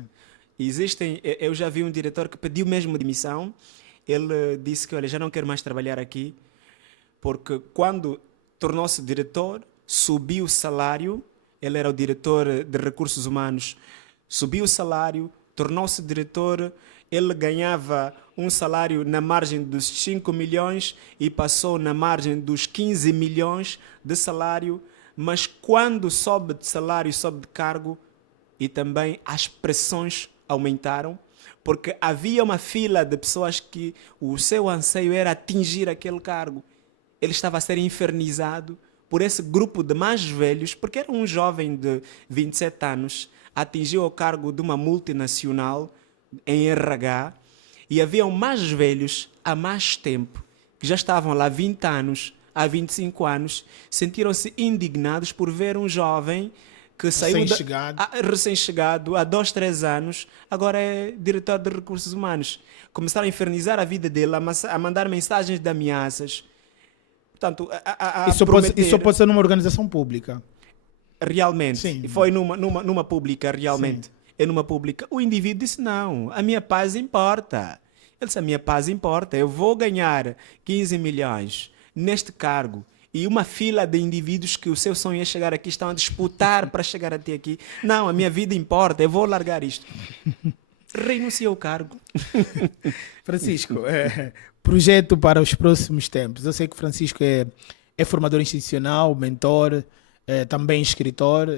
Eu já vi um diretor que pediu mesmo demissão. Ele disse que, olha, já não quero mais trabalhar aqui, porque quando tornou-se diretor, subiu o salário. Ele era o diretor de recursos humanos, subiu o salário, tornou-se diretor. Ele ganhava um salário na margem dos 5 milhões e passou na margem dos 15 milhões de salário, mas quando sobe de salário, sobe de cargo, e também as pressões aumentaram, porque havia uma fila de pessoas que o seu anseio era atingir aquele cargo. Ele estava a ser infernizado por esse grupo de mais velhos, porque era um jovem de 27 anos, atingiu o cargo de uma multinacional em RH, e haviam mais velhos há mais tempo, que já estavam lá há 20 anos, há 25 anos, sentiram-se indignados por ver um jovem que saiu recém-chegado há 2, 3 anos, agora é diretor de recursos humanos. Começaram a infernizar a vida dele, a mandar mensagens de ameaças. Portanto, Isso pode ser numa organização pública. Realmente. Sim. E foi numa pública, realmente. Sim. É numa pública. O indivíduo disse, não, a minha paz importa. Ele disse, a minha paz importa. Eu vou ganhar 15 milhões neste cargo. E uma fila de indivíduos que o seu sonho é chegar aqui estão a disputar para chegar até aqui. Não, a minha vida importa, eu vou largar isto. Renunciou ao cargo. Francisco, projeto para os próximos tempos. Eu sei que o Francisco é formador institucional, mentor, também escritor.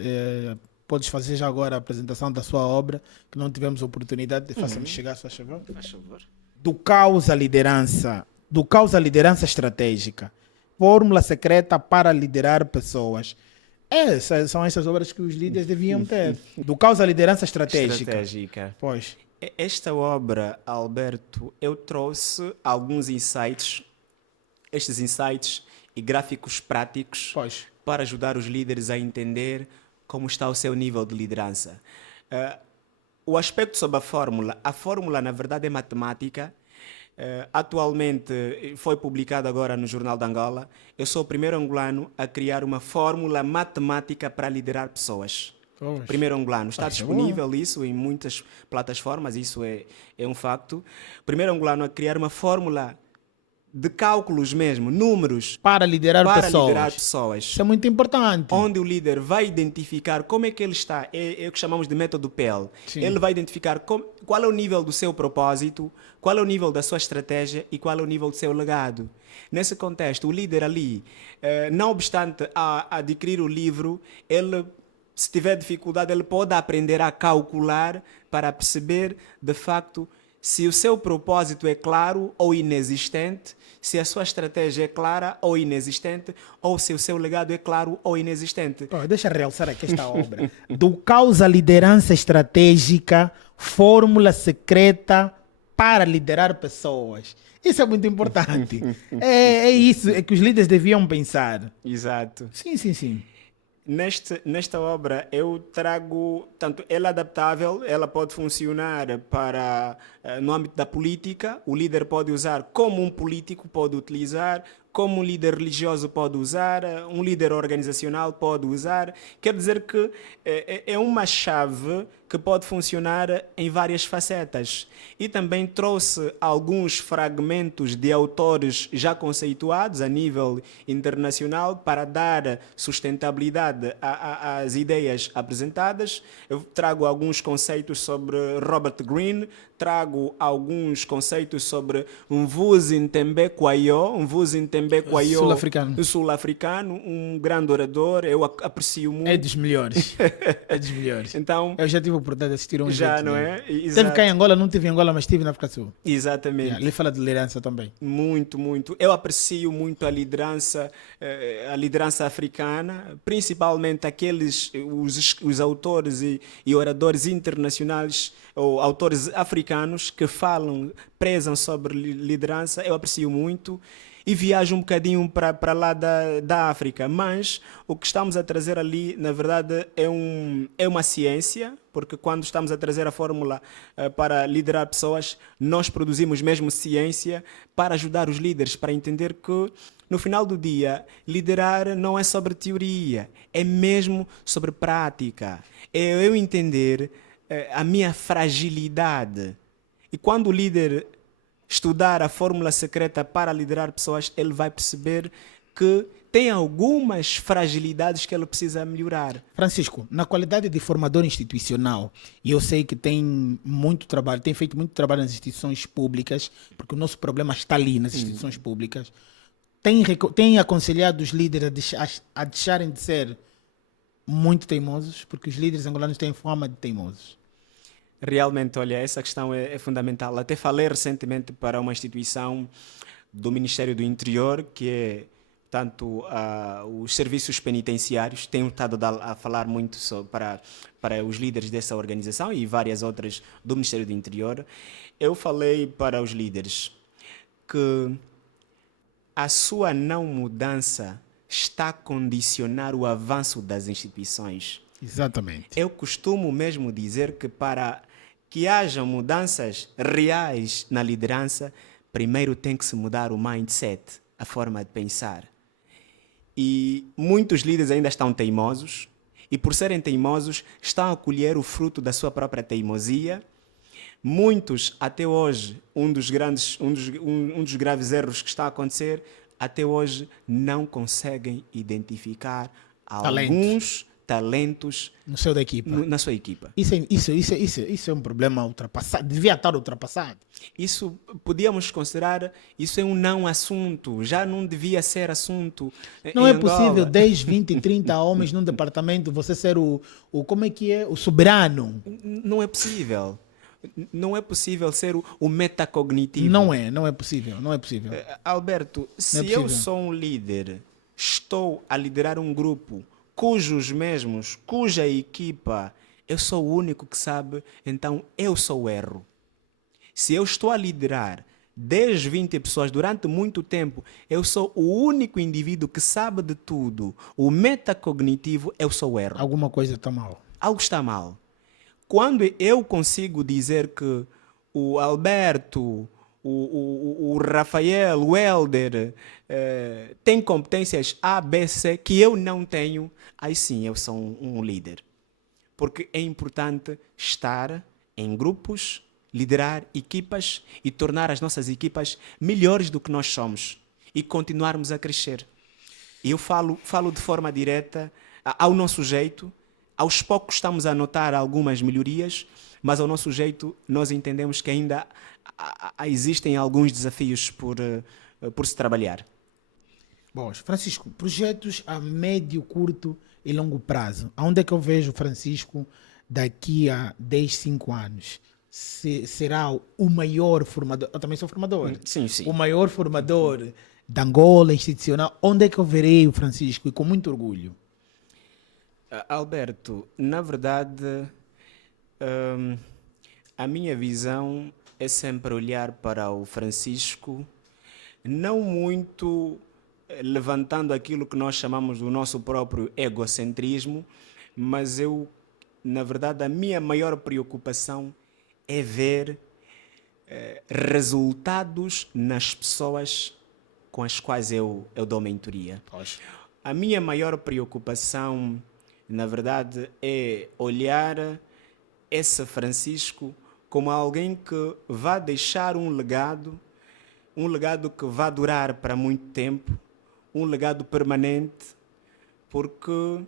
Podes fazer já agora a apresentação da sua obra, que não tivemos oportunidade. Faça-me chegar, se faz favor. Faz favor. Do caos à liderança estratégica. Fórmula secreta para liderar pessoas. São essas obras que os líderes deviam ter. Do caos à liderança estratégica. Pois. Esta obra, Alberto, eu trouxe alguns insights, estes insights e gráficos práticos para ajudar os líderes a entender como está o seu nível de liderança. O aspecto sobre a fórmula na verdade é matemática. Atualmente foi publicado agora no Jornal de Angola. Eu sou o primeiro angolano a criar uma fórmula matemática para liderar pessoas. Primeiro angolano. Está disponível isso em muitas plataformas, isso é um facto. Primeiro angolano a criar uma fórmula de cálculos mesmo, números, para liderar pessoas. Isso é muito importante. Onde o líder vai identificar como é que ele está, é o que chamamos de método PEL. Sim. Ele vai identificar qual é o nível do seu propósito, qual é o nível da sua estratégia e qual é o nível do seu legado. Nesse contexto, o líder ali, não obstante a adquirir o livro, ele, se tiver dificuldade, ele pode aprender a calcular para perceber, de facto, se o seu propósito é claro ou inexistente, se a sua estratégia é clara ou inexistente, ou se o seu legado é claro ou inexistente. Deixa eu realçar aqui esta obra. Do caos à liderança estratégica, fórmula secreta para liderar pessoas. Isso é muito importante. É isso, é que os líderes deviam pensar. Exato. Sim. Nesta obra eu trago, tanto ela é adaptável, ela pode funcionar para no âmbito da política, o líder pode usar como um político pode utilizar, como um líder religioso pode usar, um líder organizacional pode usar. Quer dizer que é uma chave que pode funcionar em várias facetas. E também trouxe alguns fragmentos de autores já conceituados a nível internacional para dar sustentabilidade às ideias apresentadas. Eu trago alguns conceitos sobre Robert Greene, trago alguns conceitos sobre Mvusi Ntembe Kwayo, Sul-africano. sul-africano, um grande orador, eu aprecio É muito. dos melhores. É dos melhores. Então, Eu já tive a oportunidade de assistir um já evento não dele. é? Teve cá em Exato. Angola, não tive em Angola, mas tive na África do Sul. Yeah, Exatamente. ele fala de liderança também. Muito, muito. Eu aprecio muito a liderança africana, principalmente os autores e oradores internacionais ou autores africanos que falam, prezam sobre liderança. Eu aprecio muito e viajo um bocadinho para lá da África. Mas o que estamos a trazer ali, na verdade, é uma ciência, porque quando estamos a trazer a fórmula para liderar pessoas, nós produzimos mesmo ciência para ajudar os líderes, para entender que no final do dia, liderar não é sobre teoria, é mesmo sobre prática. É eu entender a minha fragilidade. E quando o líder estudar a fórmula secreta para liderar pessoas, ele vai perceber que tem algumas fragilidades que ele precisa melhorar. Francisco, na qualidade de formador institucional, e eu sei que tem muito trabalho, tem feito muito trabalho nas instituições públicas, porque o nosso problema está ali nas instituições públicas, tem aconselhado os líderes a deixarem de ser muito teimosos, porque os líderes angolanos têm fama de teimosos. Realmente, olha, essa questão é fundamental. Até falei recentemente para uma instituição do Ministério do Interior, que é tanto os serviços penitenciários, tenho estado a falar muito para os líderes dessa organização e várias outras do Ministério do Interior. Eu falei para os líderes que a sua não mudança está a condicionar o avanço das instituições. Exatamente. Eu costumo mesmo dizer que para que haja mudanças reais na liderança, primeiro tem que se mudar o mindset, a forma de pensar. E muitos líderes ainda estão teimosos, e por serem teimosos, estão a colher o fruto da sua própria teimosia. Muitos, até hoje, um dos graves erros que está a acontecer, até hoje não conseguem identificar alguns talentos no seu da equipa. na sua equipa. Isso é um problema ultrapassado, devia estar ultrapassado. Isso podíamos considerar, isso é um não assunto, já não devia ser assunto. Não em é possível Angola. 10, 20, 30 homens num departamento, você ser como é que é? O soberano. Não é possível. Não é possível ser o metacognitivo. Não é possível, não é possível. Alberto, se eu possível. sou um líder, estou a liderar um grupo cuja equipa eu sou o único que sabe, então eu sou o erro. Se eu estou a liderar 10, 20 pessoas durante muito tempo, eu sou o único indivíduo que sabe de tudo. O metacognitivo, eu sou o erro. Alguma coisa está mal. Algo está mal. Quando eu consigo dizer que o Alberto, o Rafael, o Helder, tem competências A, B, C que eu não tenho, aí sim eu sou um líder. Porque é importante estar em grupos, liderar equipas e tornar as nossas equipas melhores do que nós somos e continuarmos a crescer. E eu falo de forma direta, ao nosso jeito. Aos poucos estamos a notar algumas melhorias, mas ao nosso jeito nós entendemos que ainda existem alguns desafios por se trabalhar. Bom, Francisco, projetos a médio, curto e longo prazo. Aonde é que eu vejo o Francisco daqui a 10, 5 anos? Será o maior formador? Eu também sou formador. Sim, sim. O maior formador da Angola, institucional. Onde é que eu verei o Francisco? E com muito orgulho. Alberto, na verdade, a minha visão é sempre olhar para o Francisco, não muito levantando aquilo que nós chamamos do nosso próprio egocentrismo, mas na verdade, a minha maior preocupação é ver resultados nas pessoas com as quais eu dou mentoria. Pois. A minha maior preocupação, na verdade, é olhar esse Francisco como alguém que vai deixar um legado que vai durar para muito tempo, um legado permanente, porque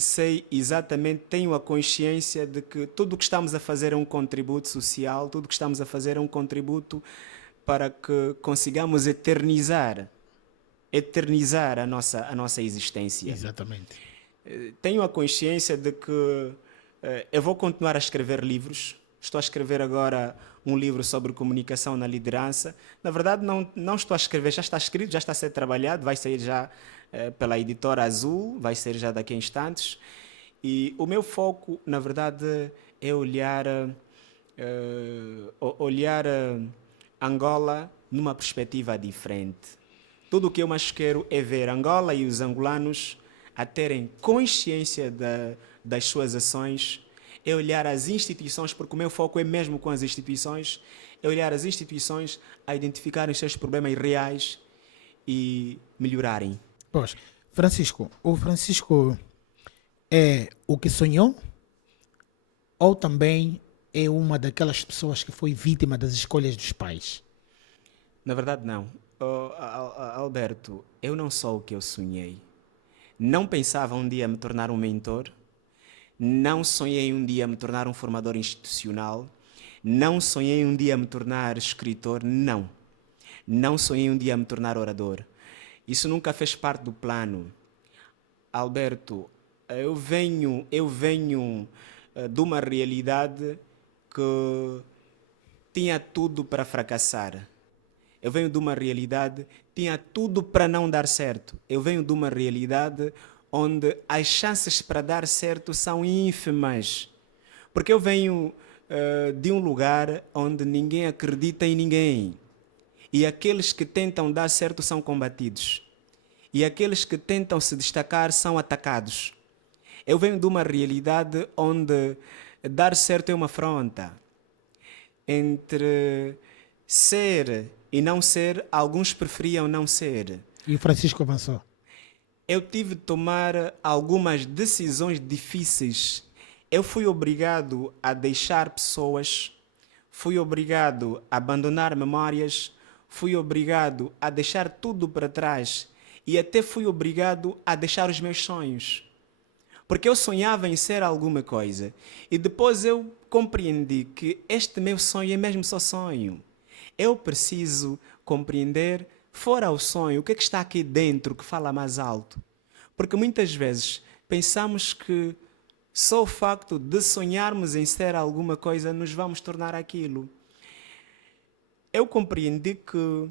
sei exatamente, tenho a consciência de que tudo o que estamos a fazer é um contributo social, tudo o que estamos a fazer é um contributo para que consigamos eternizar a nossa existência. Exatamente. Tenho a consciência de que eu vou continuar a escrever livros. Estou a escrever agora um livro sobre comunicação na liderança. Na verdade, não estou a escrever, já está escrito, já está a ser trabalhado, vai sair já pela editora Azul, vai sair já daqui a instantes. E o meu foco, na verdade, é olhar Angola numa perspectiva diferente. Tudo o que eu mais quero é ver Angola e os angolanos a terem consciência das suas ações, é olhar as instituições, porque o meu foco é mesmo com as instituições, é olhar as instituições a identificarem os seus problemas reais e melhorarem. Pois. Francisco, o Francisco é o que sonhou ou também é uma daquelas pessoas que foi vítima das escolhas dos pais? Na verdade, não. Alberto, eu não sou o que eu sonhei. Não pensava um dia me tornar um mentor. Não sonhei um dia me tornar um formador institucional. Não sonhei um dia me tornar escritor. Não. Não sonhei um dia me tornar orador. Isso nunca fez parte do plano. Alberto, eu venho de uma realidade que tinha tudo para fracassar. Eu venho de uma realidade que tinha tudo para não dar certo. Eu venho de uma realidade onde as chances para dar certo são ínfimas. Porque eu venho de um lugar onde ninguém acredita em ninguém. E aqueles que tentam dar certo são combatidos. E aqueles que tentam se destacar são atacados. Eu venho de uma realidade onde dar certo é uma afronta. Entre ser e não ser, alguns preferiam não ser. E o Francisco avançou. Eu tive de tomar algumas decisões difíceis. Eu fui obrigado a deixar pessoas, fui obrigado a abandonar memórias, fui obrigado a deixar tudo para trás e até fui obrigado a deixar os meus sonhos. Porque eu sonhava em ser alguma coisa e depois eu compreendi que este meu sonho é mesmo só sonho. Eu preciso compreender, fora o sonho, o que é que está aqui dentro que fala mais alto. Porque muitas vezes pensamos que só o facto de sonharmos em ser alguma coisa nos vamos tornar aquilo. Eu compreendi que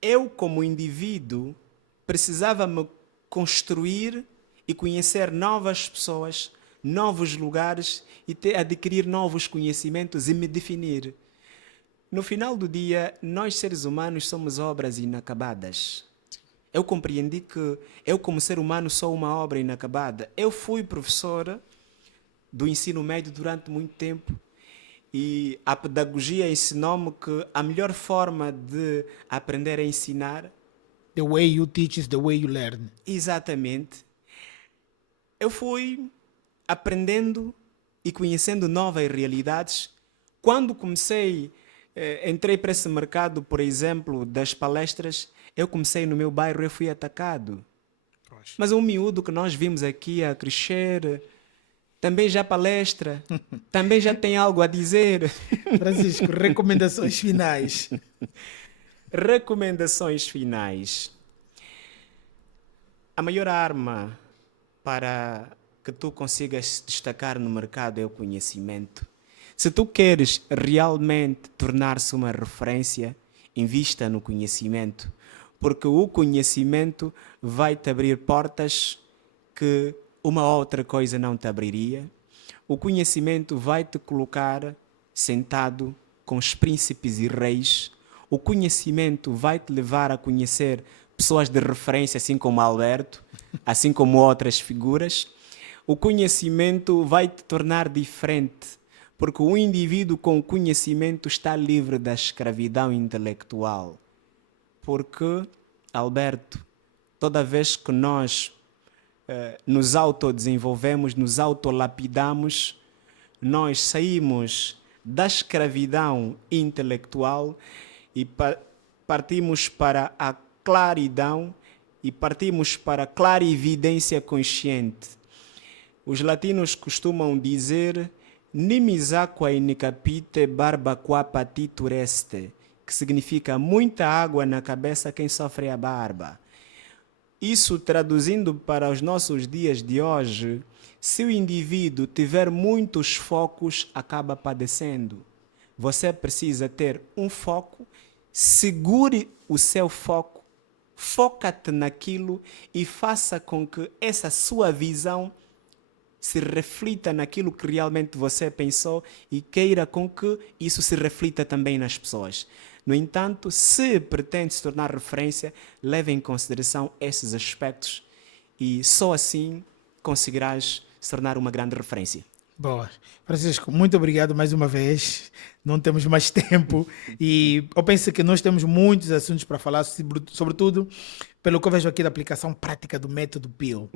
eu, como indivíduo, precisava me construir e conhecer novas pessoas, novos lugares e adquirir novos conhecimentos e me definir. No final do dia, nós seres humanos somos obras inacabadas. Eu compreendi que eu, como ser humano, sou uma obra inacabada. Eu fui professora do ensino médio durante muito tempo e a pedagogia ensinou-me que a melhor forma de aprender a ensinar... The way you teach is the way you learn. Exatamente. Eu fui aprendendo e conhecendo novas realidades. Quando entrei para esse mercado, por exemplo, das palestras, eu comecei no meu bairro e fui atacado. Pois. Mas um miúdo que nós vimos aqui a crescer, também já palestra, também já tem algo a dizer. Francisco, recomendações finais. Recomendações finais. A maior arma para que tu consigas se destacar no mercado é o conhecimento. Se tu queres realmente tornar-se uma referência, invista no conhecimento, porque o conhecimento vai te abrir portas que uma outra coisa não te abriria. O conhecimento vai te colocar sentado com os príncipes e reis. O conhecimento vai te levar a conhecer pessoas de referência, assim como Alberto, assim como outras figuras. O conhecimento vai te tornar diferente, porque o indivíduo com conhecimento está livre da escravidão intelectual. Porque, Alberto, toda vez que nós nos autodesenvolvemos, nos autolapidamos, nós saímos da escravidão intelectual e partimos para a claridão e partimos para a clarividência consciente. Os latinos costumam dizer Nimizacqua inicapite barba qua patitur este, que significa muita água na cabeça quem sofre a barba. Isso traduzindo para os nossos dias de hoje, se o indivíduo tiver muitos focos, acaba padecendo. Você precisa ter um foco, segure o seu foco, foca-te naquilo e faça com que essa sua visão se reflita naquilo que realmente você pensou e queira com que isso se reflita também nas pessoas. No entanto, se pretende se tornar referência, leve em consideração esses aspectos e só assim conseguirás se tornar uma grande referência. Boa. Francisco, muito obrigado mais uma vez. Não temos mais tempo e eu penso que nós temos muitos assuntos para falar, sobretudo pelo que eu vejo aqui da aplicação prática do método PIL.